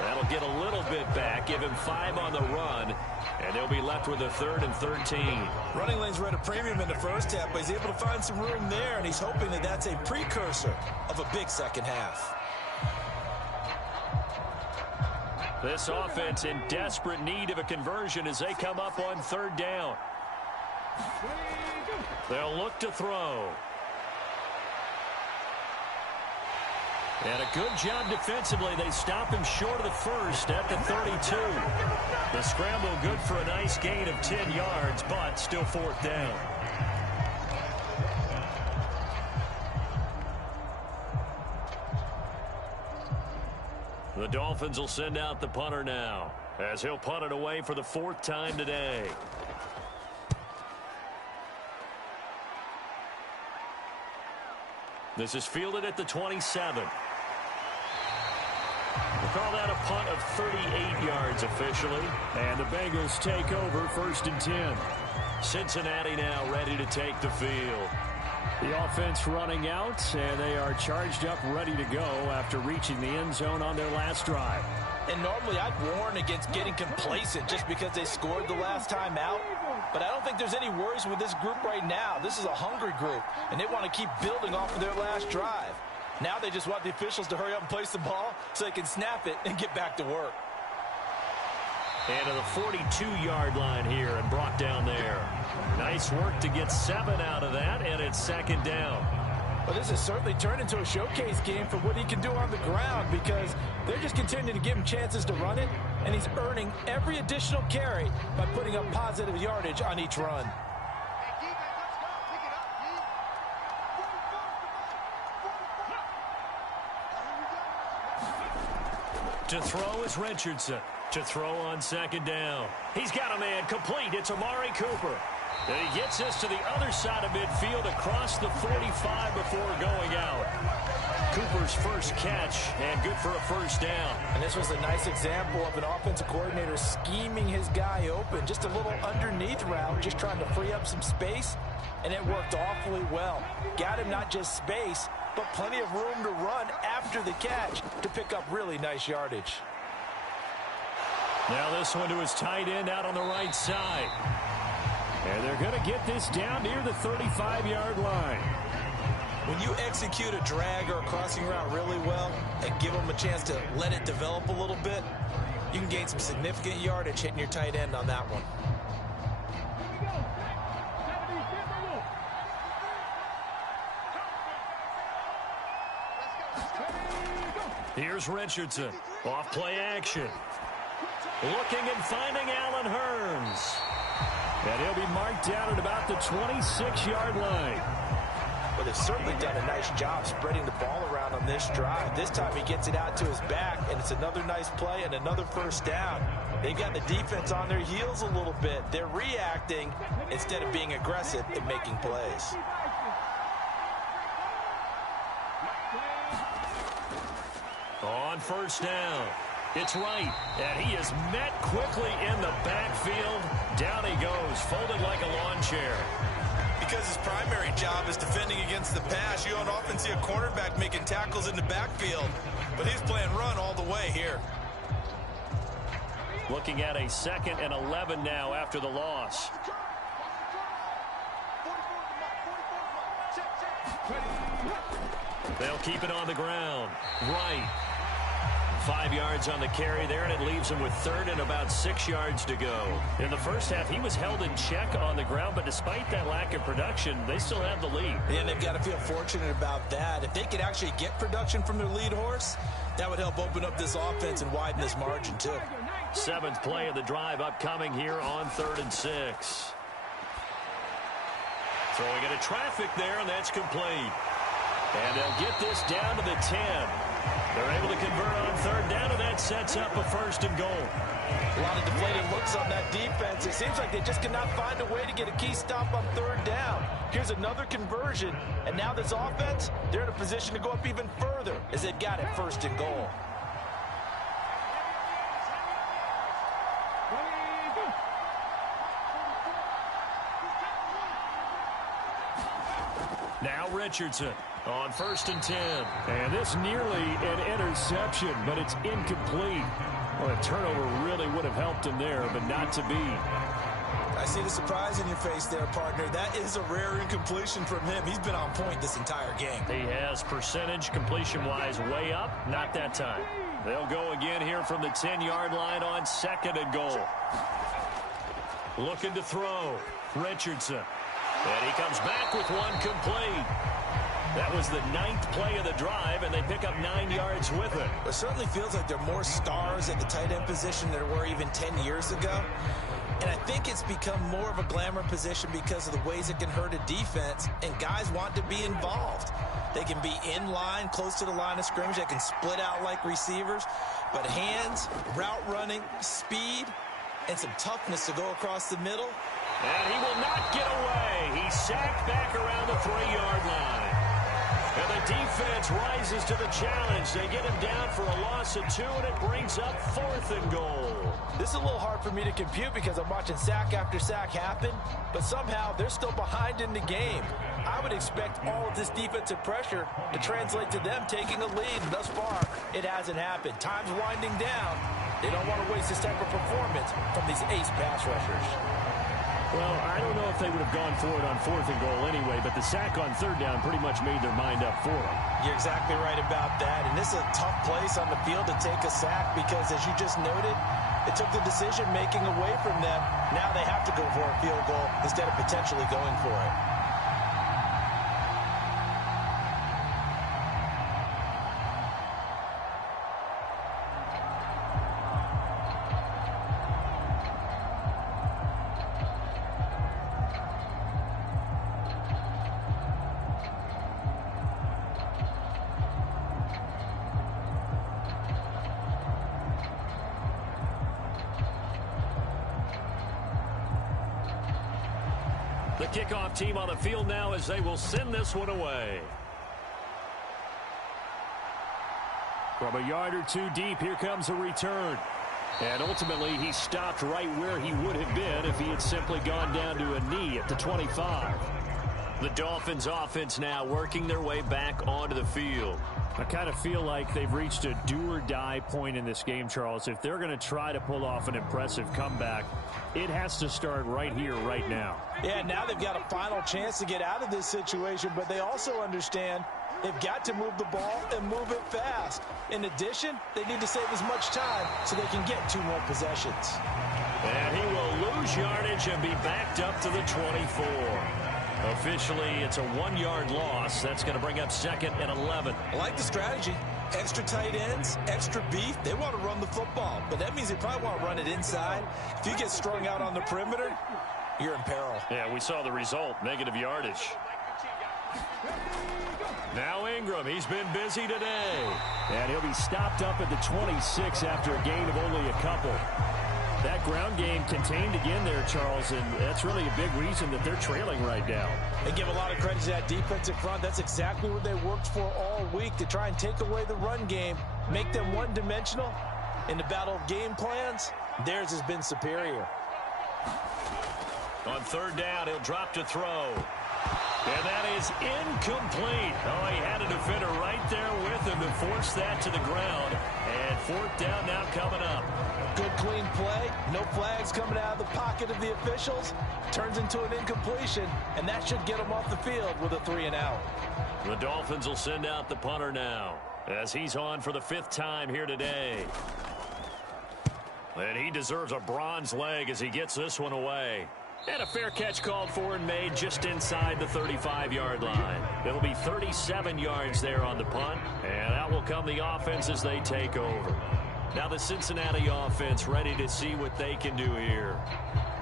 That'll get a little bit back, give him 5 on the run, and they'll be left with a 3rd and 13. Running lanes were at a premium in the first half, but he's able to find some room there, and he's hoping that that's a precursor of a big second half. This offense in desperate need of a conversion as they come up on 3rd down. They'll look to throw. And a good job defensively. They stop him short of the first at the 32. The scramble good for a nice gain of 10 yards, but still 4th down. The Dolphins will send out the punter now, as he'll punt it away for the 4th time today. This is fielded at the 27. We'll call that a punt of 38 yards officially. And the Bengals take over 1st and 10. Cincinnati now ready to take the field. The offense running out, and they are charged up, ready to go after reaching the end zone on their last drive. And normally I'd warn against getting complacent just because they scored the last time out. But I don't think there's any worries with this group right now. This is a hungry group, and they want to keep building off of their last drive. Now they just want the officials to hurry up and place the ball so they can snap it and get back to work. And to the 42-yard line here and brought down there. Nice work to get 7 out of that, and it's 2nd down. Well, this has certainly turned into a showcase game for what he can do on the ground because they're just continuing to give him chances to run it, and he's earning every additional carry by putting up positive yardage on each run. To throw is Richardson. To throw on 2nd down. He's got a man complete. It's Amari Cooper. And he gets this to the other side of midfield across the 45 before going out. Cooper's first catch and good for a 1st down. And this was a nice example of an offensive coordinator scheming his guy open. Just a little underneath route, just trying to free up some space. And it worked awfully well. Got him not just space, but plenty of room to run after the catch to pick up really nice yardage. Now this one to his tight end out on the right side. And they're going to get this down near the 35-yard line. When you execute a drag or a crossing route really well and give them a chance to let it develop a little bit, you can gain some significant yardage hitting your tight end on that one. Here's Richardson. Off play action. Looking and finding Allen Hurns. And he'll be marked down at about the 26-yard line. Well, they've certainly done a nice job spreading the ball around on this drive. This time he gets it out to his back, and it's another nice play and another 1st down. They've got the defense on their heels a little bit. They're reacting instead of being aggressive in making plays. On 1st down, it's Wright, and he is met quickly in the backfield. Down he goes, folded like a lawn chair. Because his primary job is defending against the pass, you don't often see a cornerback making tackles in the backfield, but he's playing run all the way here. Looking at a 2nd and 11 now after the loss. They'll keep it on the ground. Wright 5 yards on the carry there, and it leaves him with third and about 6 yards to go. In the first half, he was held in check on the ground, but despite that lack of production, they still have the lead. And they've got to feel fortunate about that. If they could actually get production from their lead horse, that would help open up this offense and widen this margin too. 7th play of the drive upcoming here on 3rd and 6. Throwing into traffic there, and that's complete. And they'll get this down to the 10. They're able to convert on 3rd down, and that sets up a 1st and goal. A lot of deflated looks on that defense. It seems like they just cannot find a way to get a key stop on 3rd down. Here's another conversion, and now this offense, they're in a position to go up even further as they've got it 1st and goal. Now Richardson on 1st and 10. And this nearly an interception, but it's incomplete. Well, a turnover really would have helped him there, but not to be. I see the surprise in your face there, partner. That is a rare incompletion from him. He's been on point this entire game. He has percentage completion-wise way up. Not that time. They'll go again here from the 10-yard line on 2nd and goal. Looking to throw. Richardson. And he comes back with one complete. That was the 9th play of the drive, and they pick up 9 yards with it. It certainly feels like there are more stars at the tight end position than there were even 10 years ago. And I think it's become more of a glamour position because of the ways it can hurt a defense, and guys want to be involved. They can be in line, close to the line of scrimmage. They can split out like receivers. But hands, route running, speed, and some toughness to go across the middle. And he will not get away. He's sacked back around the 3-yard line. And the defense rises to the challenge. They get him down for a loss of 2, and it brings up 4th and goal. This is a little hard for me to compute because I'm watching sack after sack happen, but somehow they're still behind in the game. I would expect all of this defensive pressure to translate to them taking a lead. Thus far, it hasn't happened. Time's winding down. They don't want to waste this type of performance from these ace pass rushers. Well, I don't know if they would have gone for it on 4th and goal anyway, but the sack on 3rd down pretty much made their mind up for them. You're exactly right about that, and this is a tough place on the field to take a sack because, as you just noted, it took the decision-making away from them. Now they have to go for a field goal instead of potentially going for it. The kickoff team on the field now as they will send this one away. From a yard or two deep, here comes a return. And ultimately, he stopped right where he would have been if he had simply gone down to a knee at the 25. The Dolphins offense now working their way back onto the field. I kind of feel like they've reached a do-or-die point in this game, Charles. If they're going to try to pull off an impressive comeback, it has to start right here, right now. Yeah, now they've got a final chance to get out of this situation, but they also understand they've got to move the ball and move it fast. In addition, they need to save as much time so they can get 2 more possessions. And he will lose yardage and be backed up to the 24. Officially, it's a 1-yard loss. That's going to bring up 2nd and 11. I like the strategy. Extra tight ends, extra beef. They want to run the football, but that means they probably want to run it inside. If you get strung out on the perimeter, you're in peril. Yeah, we saw the result, negative yardage. Now Ingram, he's been busy today. And he'll be stopped up at the 26 after a gain of only a couple. That ground game contained again there, Charles, and that's really a big reason that they're trailing right now. They give a lot of credit to that defensive front. That's exactly what they worked for all week, to try and take away the run game, make them one-dimensional. In the battle of game plans, theirs has been superior. On 3rd down, he'll drop to throw. And that is incomplete. Oh, he had a defender right there with him to force that to the ground. And 4th down now coming up. Good clean play. No flags coming out of the pocket of the officials. Turns into an incompletion, and that should get them off the field with a 3 and out. The Dolphins will send out the punter now. as he's on for the 5th time here today. And he deserves a bronze leg as he gets this one away. And a fair catch called for and made just inside the 35-yard line. It'll be 37 yards there on the punt, and out will come the offense as they take over. Now the Cincinnati offense ready to see what they can do here.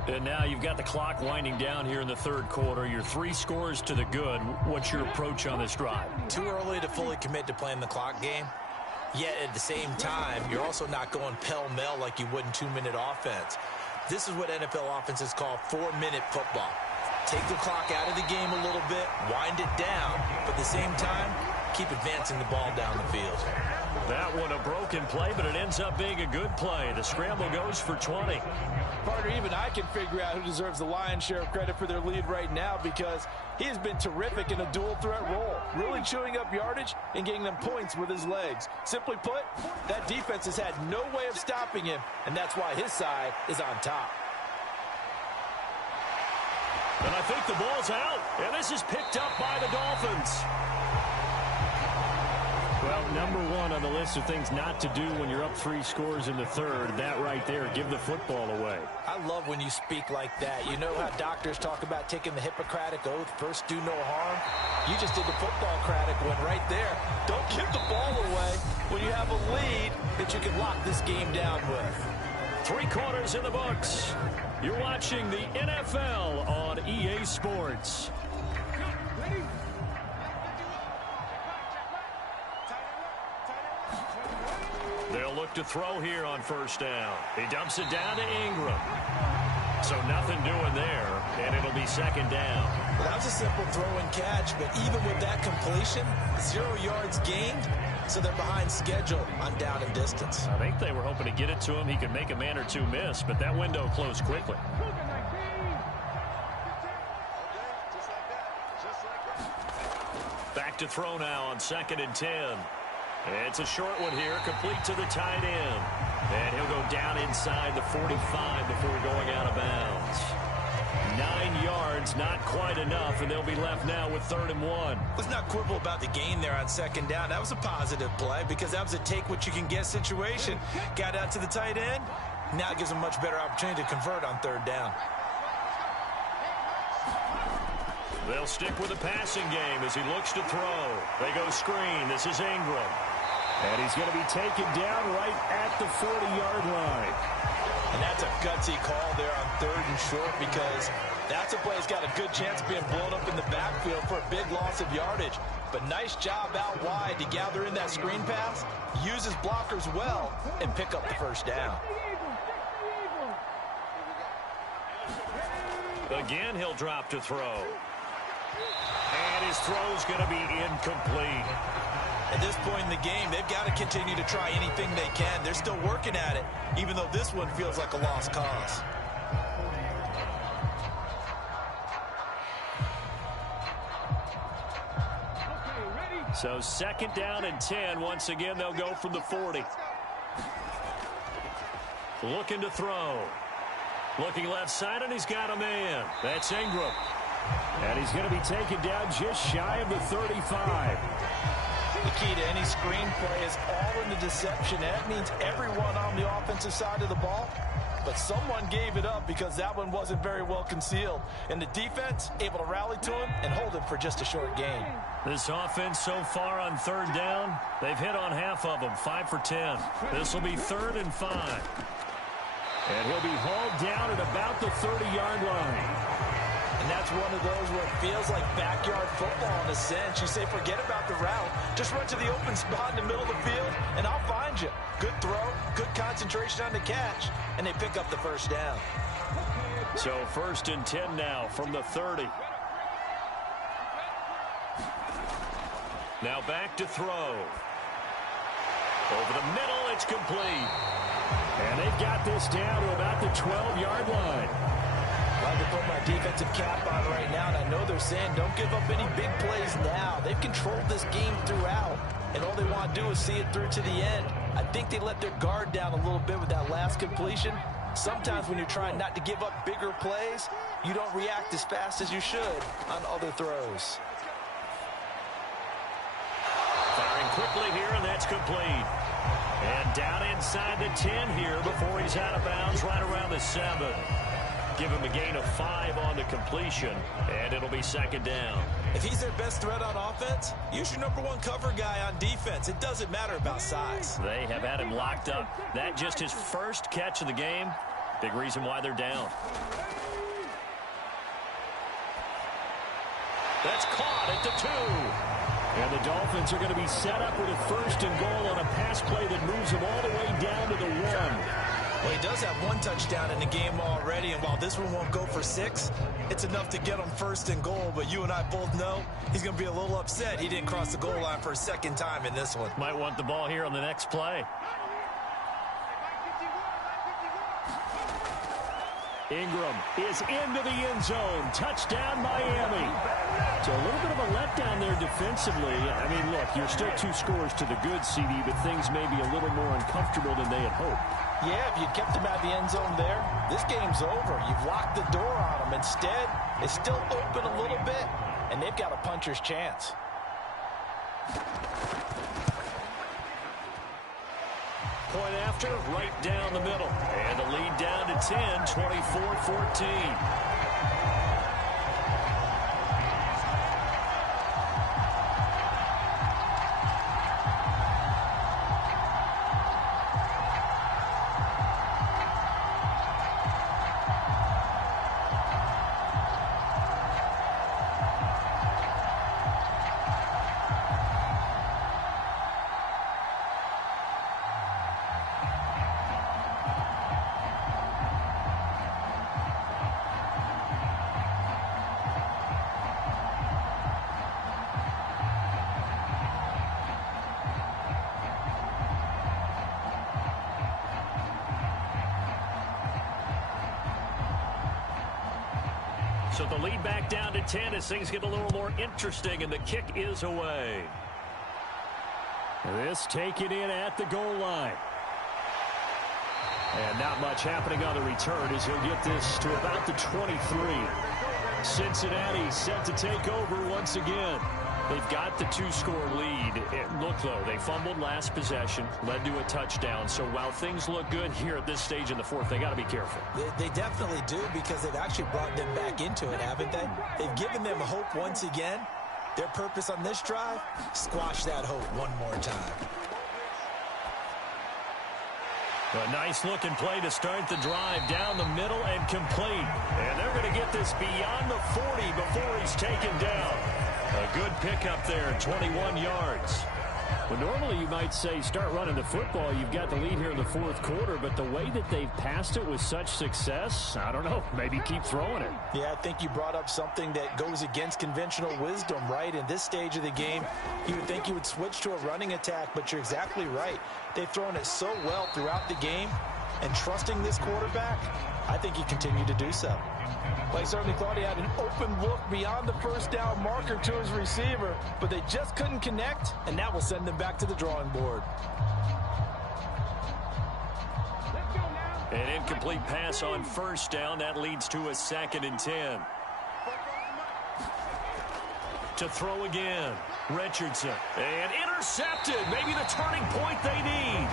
And now you've got the clock winding down here in the 3rd quarter. You're 3 scores to the good. What's your approach on this drive? Too early to fully commit to playing the clock game. Yet at the same time, you're also not going pell-mell like you would in 2-minute offense. This is what NFL offenses call 4-minute football. Take the clock out of the game a little bit, wind it down, but at the same time, keep advancing the ball down the field. That one a broken play, but it ends up being a good play. The scramble goes for 20. Partner, even I can figure out who deserves the lion's share of credit for their lead right now because he has been terrific in a dual threat role, really chewing up yardage and getting them points with his legs. Simply put, that defense has had no way of stopping him, and that's why his side is on top. And I think the ball's out, and this is picked up by the Dolphins. Well, number 1 on the list of things not to do when you're up 3 scores in the 3rd, that right there, give the football away. I love when you speak like that. You know how doctors talk about taking the Hippocratic Oath, first do no harm? You just did the football-cratic one right there. Don't give the ball away when you have a lead that you can lock this game down with. 3 quarters in the books. You're watching the NFL on EA Sports. They'll look to throw here on 1st down. He dumps it down to Ingram. So nothing doing there, and it'll be 2nd down. Well, that was a simple throw and catch, but even with that completion, 0 yards gained, so they're behind schedule on down and distance. I think they were hoping to get it to him. He could make a man or 2 miss, but that window closed quickly. Back to throw now on 2nd and 10. It's a short one here, complete to the tight end. And he'll go down inside the 45 before going out of bounds. 9 yards, not quite enough, and they'll be left now with 3rd and 1. Let's not quibble about the gain there on 2nd down. That was a positive play because that was a take-what-you-can-get situation. Got out to the tight end. Now it gives them a much better opportunity to convert on 3rd down. They'll stick with the passing game as he looks to throw. They go screen. This is Ingram. And he's going to be taken down right at the 40-yard line. And that's a gutsy call there on 3rd and short because that's a play that's got a good chance of being blown up in the backfield for a big loss of yardage. But nice job out wide to gather in that screen pass, use his blockers well, and pick up the 1st down. Again, he'll drop to throw. And his throw's going to be incomplete. At this point in the game, they've got to continue to try anything they can. They're still working at it, even though this one feels like a lost cause. So 2nd down and 10. Once again, they'll go from the 40. Looking to throw. Looking left side, and he's got a man. That's Ingram. And he's going to be taken down just shy of the 35. The key to any screen play is all in the deception. That means everyone on the offensive side of the ball. But someone gave it up because that one wasn't very well concealed. And the defense able to rally to him and hold him for just a short gain. This offense so far on 3rd down, they've hit on half of them, 5 for 10. This will be 3rd and 5. And he'll be hauled down at about the 30-yard line. And that's one of those where it feels like backyard football in a sense. You say, forget about the route. Just run to the open spot in the middle of the field, and I'll find you. Good throw, good concentration on the catch, and they pick up the 1st down. So 1st and 10 now from the 30. Now back to throw. Over the middle, it's complete. And they've got this down to about the 12-yard line. I like to put my defensive cap on right now, and I know they're saying don't give up any big plays now. They've controlled this game throughout, and all they want to do is see it through to the end. I think they let their guard down a little bit with that last completion. Sometimes when you're trying not to give up bigger plays, you don't react as fast as you should on other throws. Firing quickly here, and that's complete. And down inside the 10 here before he's out of bounds right around the 7. Give him a gain of 5 on the completion, and it'll be second down. If he's their best threat on offense, use your #1 cover guy on defense. It doesn't matter about size. They have had him locked up. That just his first catch of the game. Big reason why they're down. That's caught at the 2. And the Dolphins are going to be set up with a 1st and goal on a pass play that moves them all the way down to the 1. Well, he does have 1 touchdown in the game already, and while this one won't go for 6, it's enough to get him 1st and goal. But you and I both know he's going to be a little upset he didn't cross the goal line for a 2nd time in this one. Might want the ball here on the next play. Ingram is into the end zone. Touchdown, Miami. So a little bit of a letdown there defensively. I mean, look, you're still 2 scores to the good, CD, but things may be a little more uncomfortable than they had hoped. Yeah, if you kept him out of the end zone there, this game's over. You've locked the door on him. Instead, it's still open a little bit, and they've got a puncher's chance. Point after, right down the middle. And the lead down to 10, 24-14. So the lead back down to 10 as things get a little more interesting, and the kick is away. This taken in at the goal line. And not much happening on the return as he'll get this to about the 23. Cincinnati set to take over once again. They've got the 2-score lead. Look, though, they fumbled last possession, led to a touchdown. So while things look good here at this stage in the 4th, they got to be careful. They definitely do, because they've actually brought them back into it, haven't they? They've given them hope once again. Their purpose on this drive, squash that hope one more time. A nice-looking play to start the drive down the middle and complete. And they're going to get this beyond the 40 before he's taken down. A good pickup there, 21 yards. Well, normally you might say start running the football. You've got the lead here in the 4th quarter, but the way that they've passed it with such success, I don't know, maybe keep throwing it. Yeah, I think you brought up something that goes against conventional wisdom, right? In this stage of the game, you would think you would switch to a running attack, but you're exactly right. They've thrown it so well throughout the game, and trusting this quarterback, I think he continued to do so. Well, he certainly thought he had an open look beyond the 1st down marker to his receiver, but they just couldn't connect, and that will send them back to the drawing board. An incomplete pass on 1st down. That leads to a 2nd and 10. To throw again, Richardson. And intercepted. Maybe the turning point they need.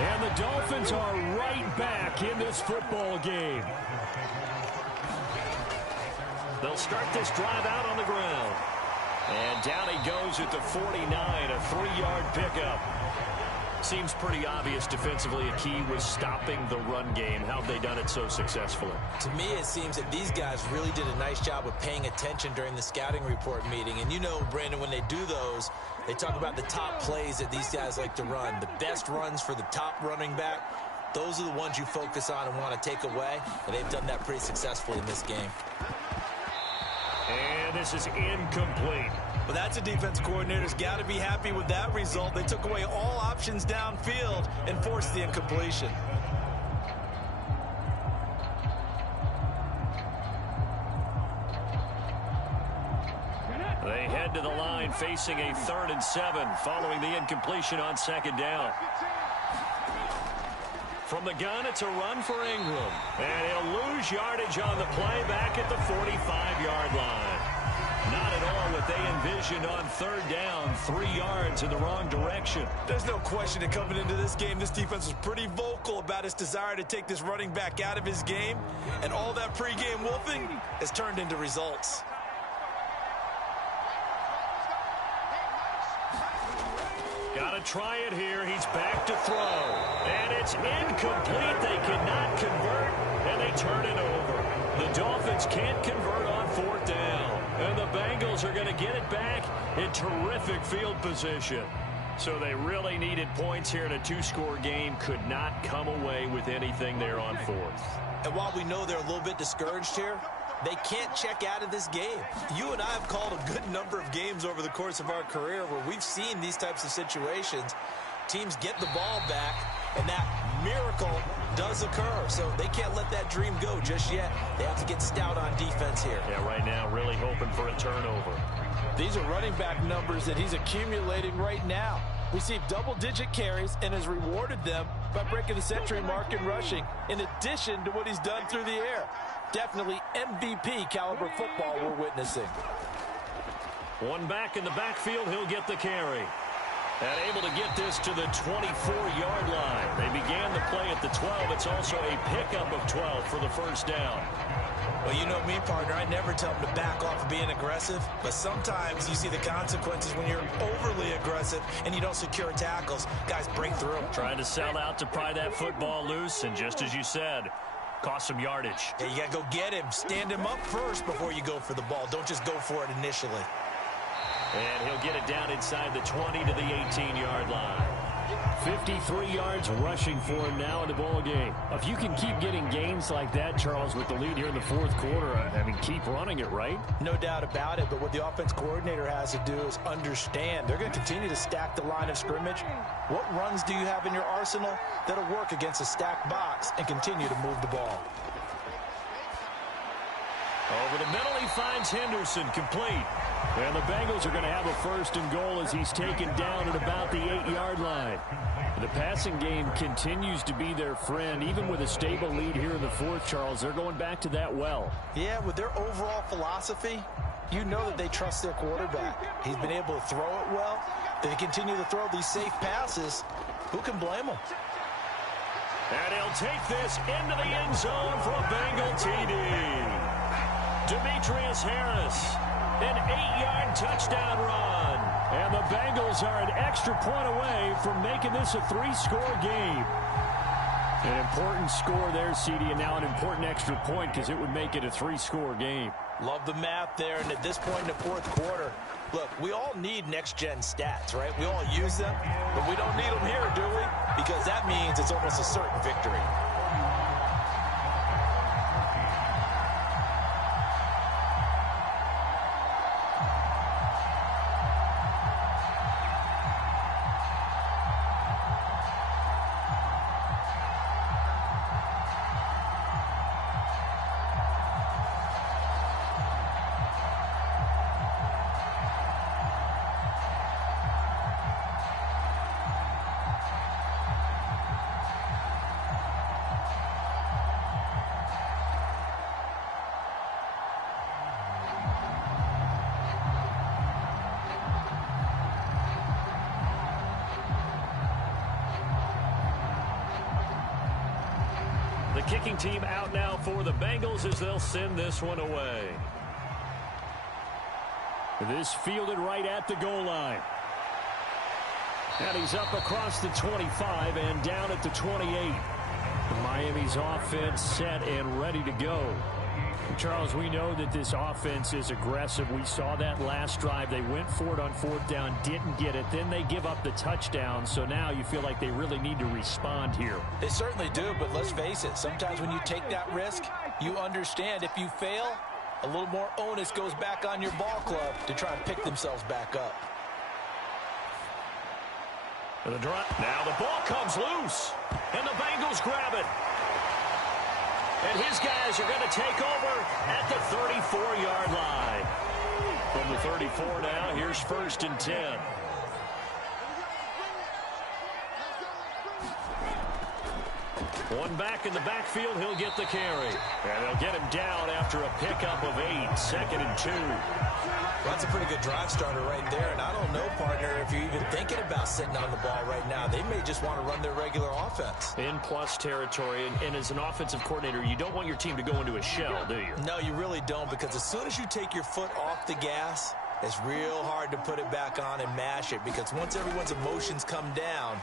And the Dolphins are right back in this football game. They'll start this drive out on the ground. And down he goes at the 49, a 3-yard pickup. Seems pretty obvious defensively a key was stopping the run game. How have they done it so successfully? To me, it seems that these guys really did a nice job of paying attention during the scouting report meeting. And you know, Brandon, when they do those, they talk about the top plays that these guys like to run. The best runs for the top running back. Those are the ones you focus on and want to take away. And they've done that pretty successfully in this game. And this is incomplete. Well, that's a defense coordinator's got to be happy with that result. They took away all options downfield and forced the incompletion. They head to the line facing a 3rd and 7 following the incompletion on 2nd down. From the gun, it's a run for Ingram. And he'll lose yardage on the play back at the 45-yard line. Not at all what they envisioned on third down, 3 yards in the wrong direction. There's no question that coming into this game, this defense was pretty vocal about its desire to take this running back out of his game, and all that pregame wolfing has turned into results. Got to try it here. He's back to throw. And it's incomplete. They cannot convert, and they turn it over. The Dolphins can't convert on fourth down. And the Bengals are going to get it back in terrific field position. So they really needed points here in a 2-score game. Could not come away with anything there on fourth. And while we know they're a little bit discouraged here, they can't check out of this game. You and I have called a good number of games over the course of our career where we've seen these types of situations. Teams get the ball back, and that miracle does occur. So they can't let that dream go just yet. They have to get stout on defense here. Yeah, right now really hoping for a turnover. These are running back numbers that he's accumulating right now. Received double-digit carries and has rewarded them by breaking the century mark in rushing, in addition to what he's done through the air. Definitely MVP caliber football we're witnessing. One back in the backfield, he'll get the carry. And able to get this to the 24-yard line. They began the play at the 12. It's also a pickup of 12 for the first down. Well, you know me, partner. I never tell them to back off of being aggressive. But sometimes you see the consequences when you're overly aggressive and you don't secure tackles. Guys break through. Trying to sell out to pry that football loose. And just as you said, cost some yardage. Yeah, you got to go get him. Stand him up first before you go for the ball. Don't just go for it initially. And he'll get it down inside the 20 to the 18-yard line. 53 yards rushing for him now in the ball game. If you can keep getting gains like that, Charles, with the lead here in the fourth quarter, I mean, keep running it, right? No doubt about it, but what the offense coordinator has to do is understand. They're going to continue to stack the line of scrimmage. What runs do you have in your arsenal that'll work against a stacked box and continue to move the ball? Over the middle, he finds Henderson, complete. And the Bengals are going to have a first and goal as he's taken down at about the 8-yard line. The passing game continues to be their friend. Even with a stable lead here in the fourth, Charles, they're going back to that well. Yeah, with their overall philosophy, you know that they trust their quarterback. He's been able to throw it well. They continue to throw these safe passes. Who can blame them? And he'll take this into the end zone for a Bengal TD. Demetrius Harris, an 8-yard touchdown run. And the Bengals are an extra point away from making this a 3-score game. An important score there, CD, and now an important extra point because it would make it a 3-score game. Love the math there, and at this point in the fourth quarter, look, we all need next-gen stats, right? We all use them, but we don't need them here, do we? Because that means it's almost a certain victory. The kicking team out now for the Bengals as they'll send this one away. This fielded right at the goal line. And he's up across the 25 and down at the 28. Miami's offense set and ready to go. Charles, we know that this offense is aggressive. We saw that last drive. They went for it on fourth down, didn't get it. Then they give up the touchdown. So now you feel like they really need to respond here. They certainly do, but let's face it. Sometimes when you take that risk, you understand if you fail, a little more onus goes back on your ball club to try and pick themselves back up. The drop. Now the ball comes loose, and the Bengals grab it. And his guys are going to take over at the 34-yard line. From the 34 now, here's 1st and 10. One back in the backfield, he'll get the carry. And they'll get him down after a pickup of 8, 2nd and 2. Well, that's a pretty good drive starter right there. And I don't know, partner, if you're even thinking about sitting on the ball right now. They may just want to run their regular offense. In plus territory. And as an offensive coordinator, you don't want your team to go into a shell, do you? No, you really don't, because as soon as you take your foot off the gas, it's real hard to put it back on and mash it, because once everyone's emotions come down,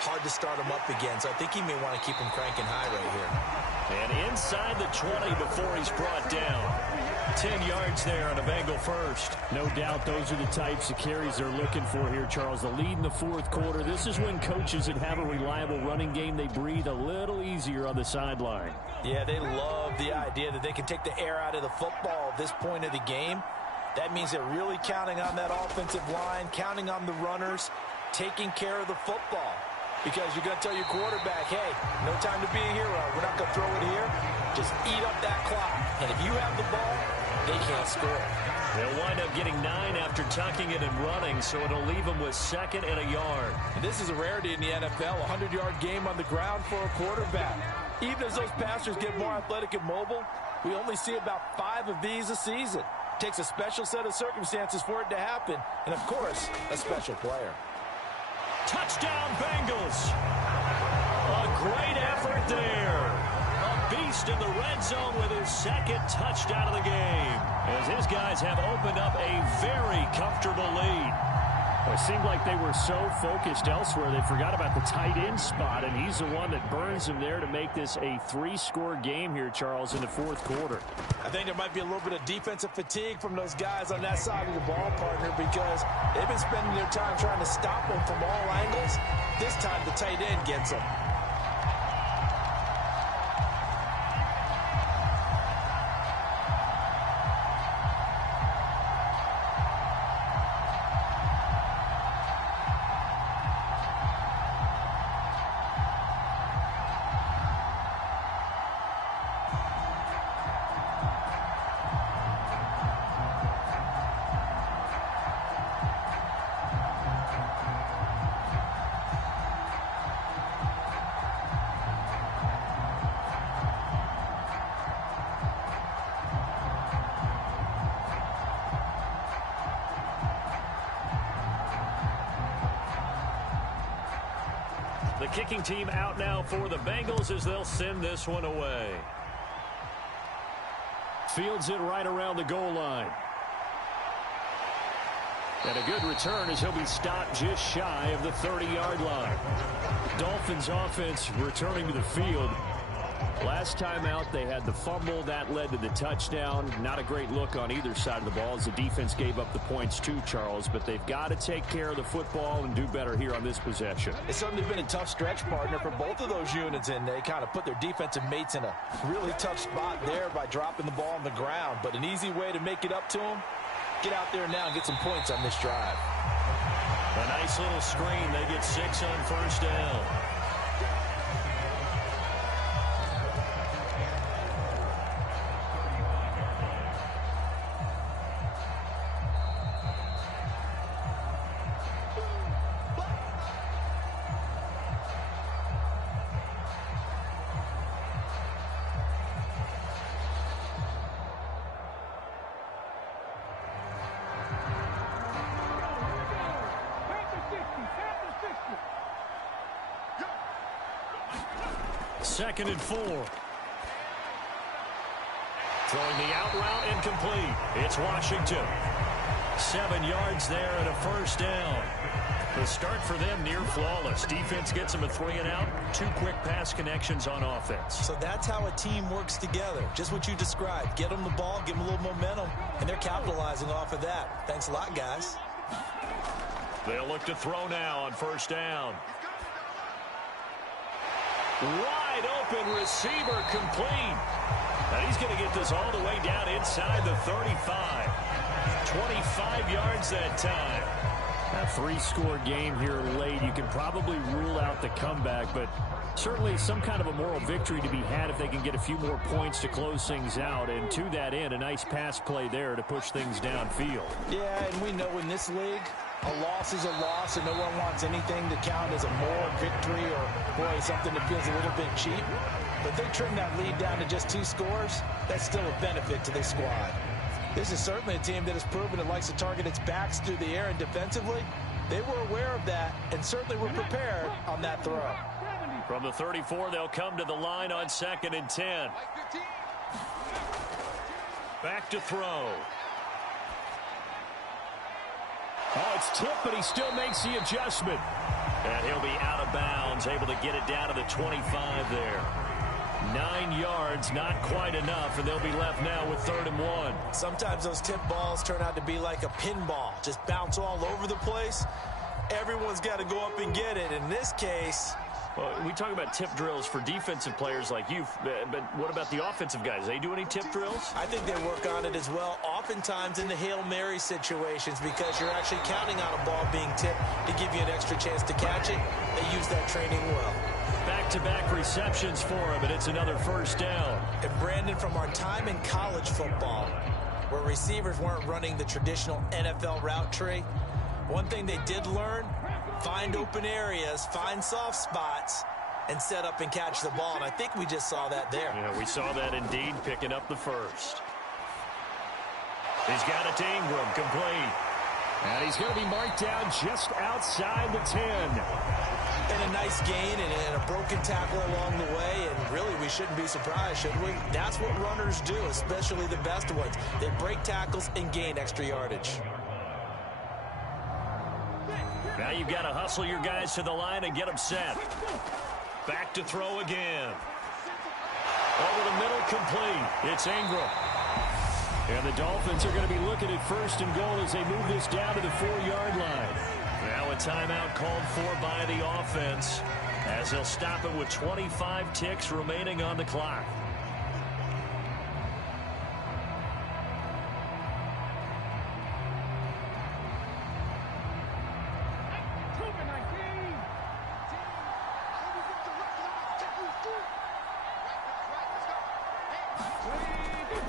hard to start them up again. So I think he may want to keep them cranking high right here. And inside the 20 before he's brought down. 10 yards there on a Bengal first. No doubt those are the types of carries they're looking for here, Charles. The lead in the fourth quarter. This is when coaches that have a reliable running game, they breathe a little easier on the sideline. Yeah, they love the idea that they can take the air out of the football at this point of the game. That means they're really counting on that offensive line, counting on the runners, taking care of the football. Because you're going to tell your quarterback, hey, no time to be a hero. We're not going to throw it here. Just eat up that clock. And if you have the ball, they can't score. They'll wind up getting 9 after tucking it and running, so it'll leave them with 2nd and a yard. And this is a rarity in the NFL, a 100-yard game on the ground for a quarterback. Even as those passers get more athletic and mobile, we only see about 5 of these a season. It takes a special set of circumstances for it to happen, and, of course, a special player. Touchdown, Bengals. A great effort there. A beast in the red zone with his 2nd touchdown of the game, as his guys have opened up a very comfortable lead. Well, it seemed like they were so focused elsewhere they forgot about the tight end spot, and he's the one that burns them there to make this a 3-score game here, Charles, in the fourth quarter. I think there might be a little bit of defensive fatigue from those guys on that side of the ball, partner, because they've been spending their time trying to stop them from all angles. This time the tight end gets them. The kicking team out now for the Bengals as they'll send this one away. Fields it right around the goal line. And a good return as he'll be stopped just shy of the 30-yard line. Dolphins offense returning to the field. Last time out, they had the fumble. That led to the touchdown. Not a great look on either side of the ball as the defense gave up the points too, Charles. But they've got to take care of the football and do better here on this possession. It's certainly been a tough stretch, partner, for both of those units, and they kind of put their defensive mates in a really tough spot there by dropping the ball on the ground. But an easy way to make it up to them, get out there now and get some points on this drive. A nice little screen. They get 6 on first down. Second and 4. Throwing the out route incomplete. It's Washington. 7 yards there and a first down. The start for them near flawless. Defense gets them a 3 and out. 2 quick pass connections on offense. So that's how a team works together. Just what you described. Get them the ball, give them a little momentum, and they're capitalizing off of that. Thanks a lot, guys. They'll look to throw now on first down. Wide open receiver complete. And he's going to get this all the way down inside the 35. 25 yards that time. A 3-score game here late. You can probably rule out the comeback, but certainly some kind of a moral victory to be had if they can get a few more points to close things out. And to that end, a nice pass play there to push things downfield. Yeah, and we know in this league, A loss is a loss, and no one wants anything to count as a moral victory or, boy, something that feels a little bit cheap. But they trim that lead down to just 2 scores. That's still a benefit to this squad. This is certainly a team that has proven it likes to target its backs through the air, and defensively, they were aware of that and certainly were prepared on that throw. From the 34, they'll come to the line on 2nd and 10. Back to throw. Oh, it's tipped, but he still makes the adjustment. And he'll be out of bounds, able to get it down to the 25 there. 9 yards, not quite enough, and they'll be left now with 3rd and 1. Sometimes those tip balls turn out to be like a pinball, just bounce all over the place. Everyone's got to go up and get it. In this case, well, we talk about tip drills for defensive players like you, but what about the offensive guys? They do any tip drills? I think they work on it as well, oftentimes in the Hail Mary situations, because you're actually counting on a ball being tipped to give you an extra chance to catch it. They use that training well. Back-to-back receptions for him, and it's another 1st down. And Brandon, from our time in college football, where receivers weren't running the traditional NFL route tree, one thing they did learn: find open areas, find soft spots, and set up and catch the ball. And I think we just saw that there. Yeah, we saw that indeed, picking up the 1st. He's got it to Ingram, complete. And he's going to be marked down just outside the 10. And a nice gain and a broken tackle along the way. And really, we shouldn't be surprised, should we? That's what runners do, especially the best ones. They break tackles and gain extra yardage. Now you've got to hustle your guys to the line and get them set. Back to throw again. Over the middle, complete. It's Ingram. And the Dolphins are going to be looking at 1st and goal as they move this down to the 4-yard line. Now a timeout called for by the offense, as they'll stop it with 25 ticks remaining on the clock.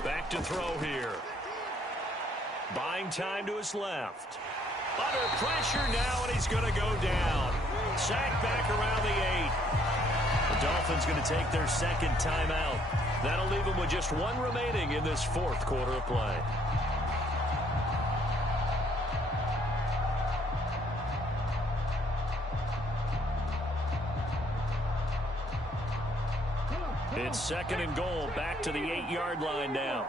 Back to throw here. Buying time to his left. Under pressure now, and he's going to go down. Sacked back around the 8. The Dolphins going to take their 2nd timeout. That'll leave them with just 1 remaining in this 4th quarter of play. It's 2nd and goal, back to the 8-yard line now.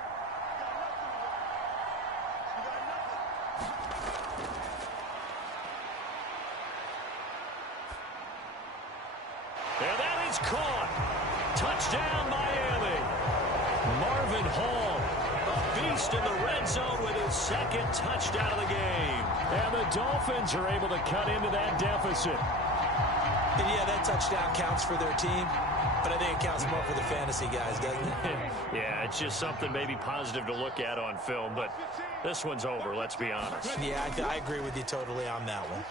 And that is caught. Touchdown, Miami. Marvin Hall, a beast in the red zone with his 2nd touchdown of the game. And the Dolphins are able to cut into that deficit. And yeah, that touchdown counts for their team, but I think it counts more for the fantasy guys, doesn't it? Yeah, it's just something maybe positive to look at on film, but this one's over, let's be honest. Yeah, I agree with you totally on that one.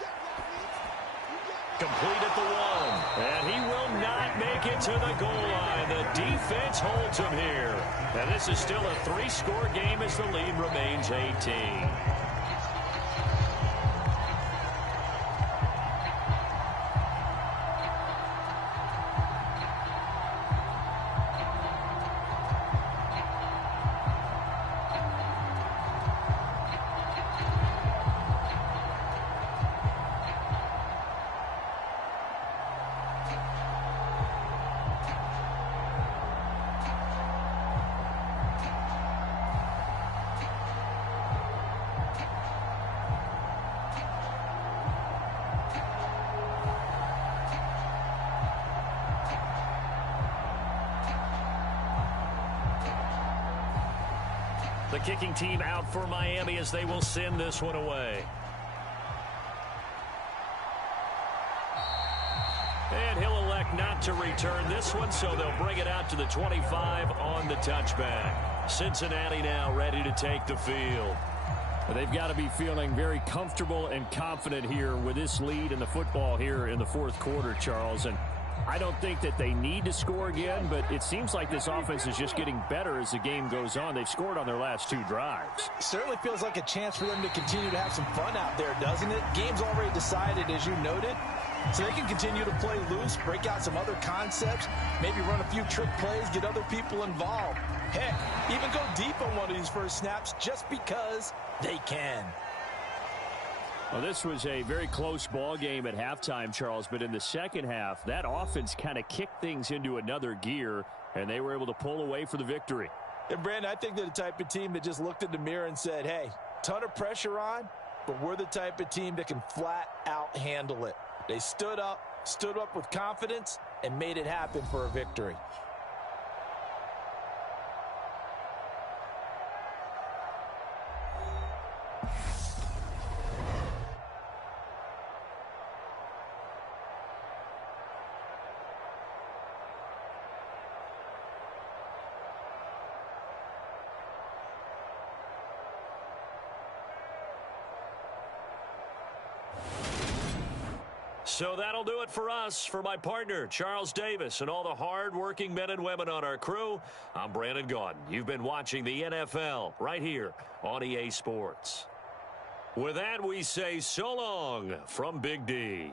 Complete at the 1, and he will not make it to the goal line. The defense holds him here. And this is still a 3-score game as the lead remains 18. The kicking team out for Miami as they will send this one away. And he'll elect not to return this one, so they'll bring it out to the 25 on the touchback. Cincinnati now ready to take the field. They've got to be feeling very comfortable and confident here with this lead in the football here in the 4th quarter, Charles. And I don't think that they need to score again, but it seems like this offense is just getting better as the game goes on. They've scored on their last 2 drives. Certainly feels like a chance for them to continue to have some fun out there, doesn't it? Game's already decided, as you noted, so they can continue to play loose, break out some other concepts, maybe run a few trick plays, get other people involved. Heck, even go deep on one of these first snaps just because they can. Well, this was a very close ball game at halftime, Charles, but in the second half, that offense kind of kicked things into another gear, and they were able to pull away for the victory. And, Brandon, I think they're the type of team that just looked in the mirror and said, hey, ton of pressure on, but we're the type of team that can flat out handle it. They stood up with confidence, and made it happen for a victory. So that'll do it for us. For my partner, Charles Davis, and all the hard-working men and women on our crew, I'm Brandon Gaudin. You've been watching the NFL right here on EA Sports. With that, we say so long from Big D.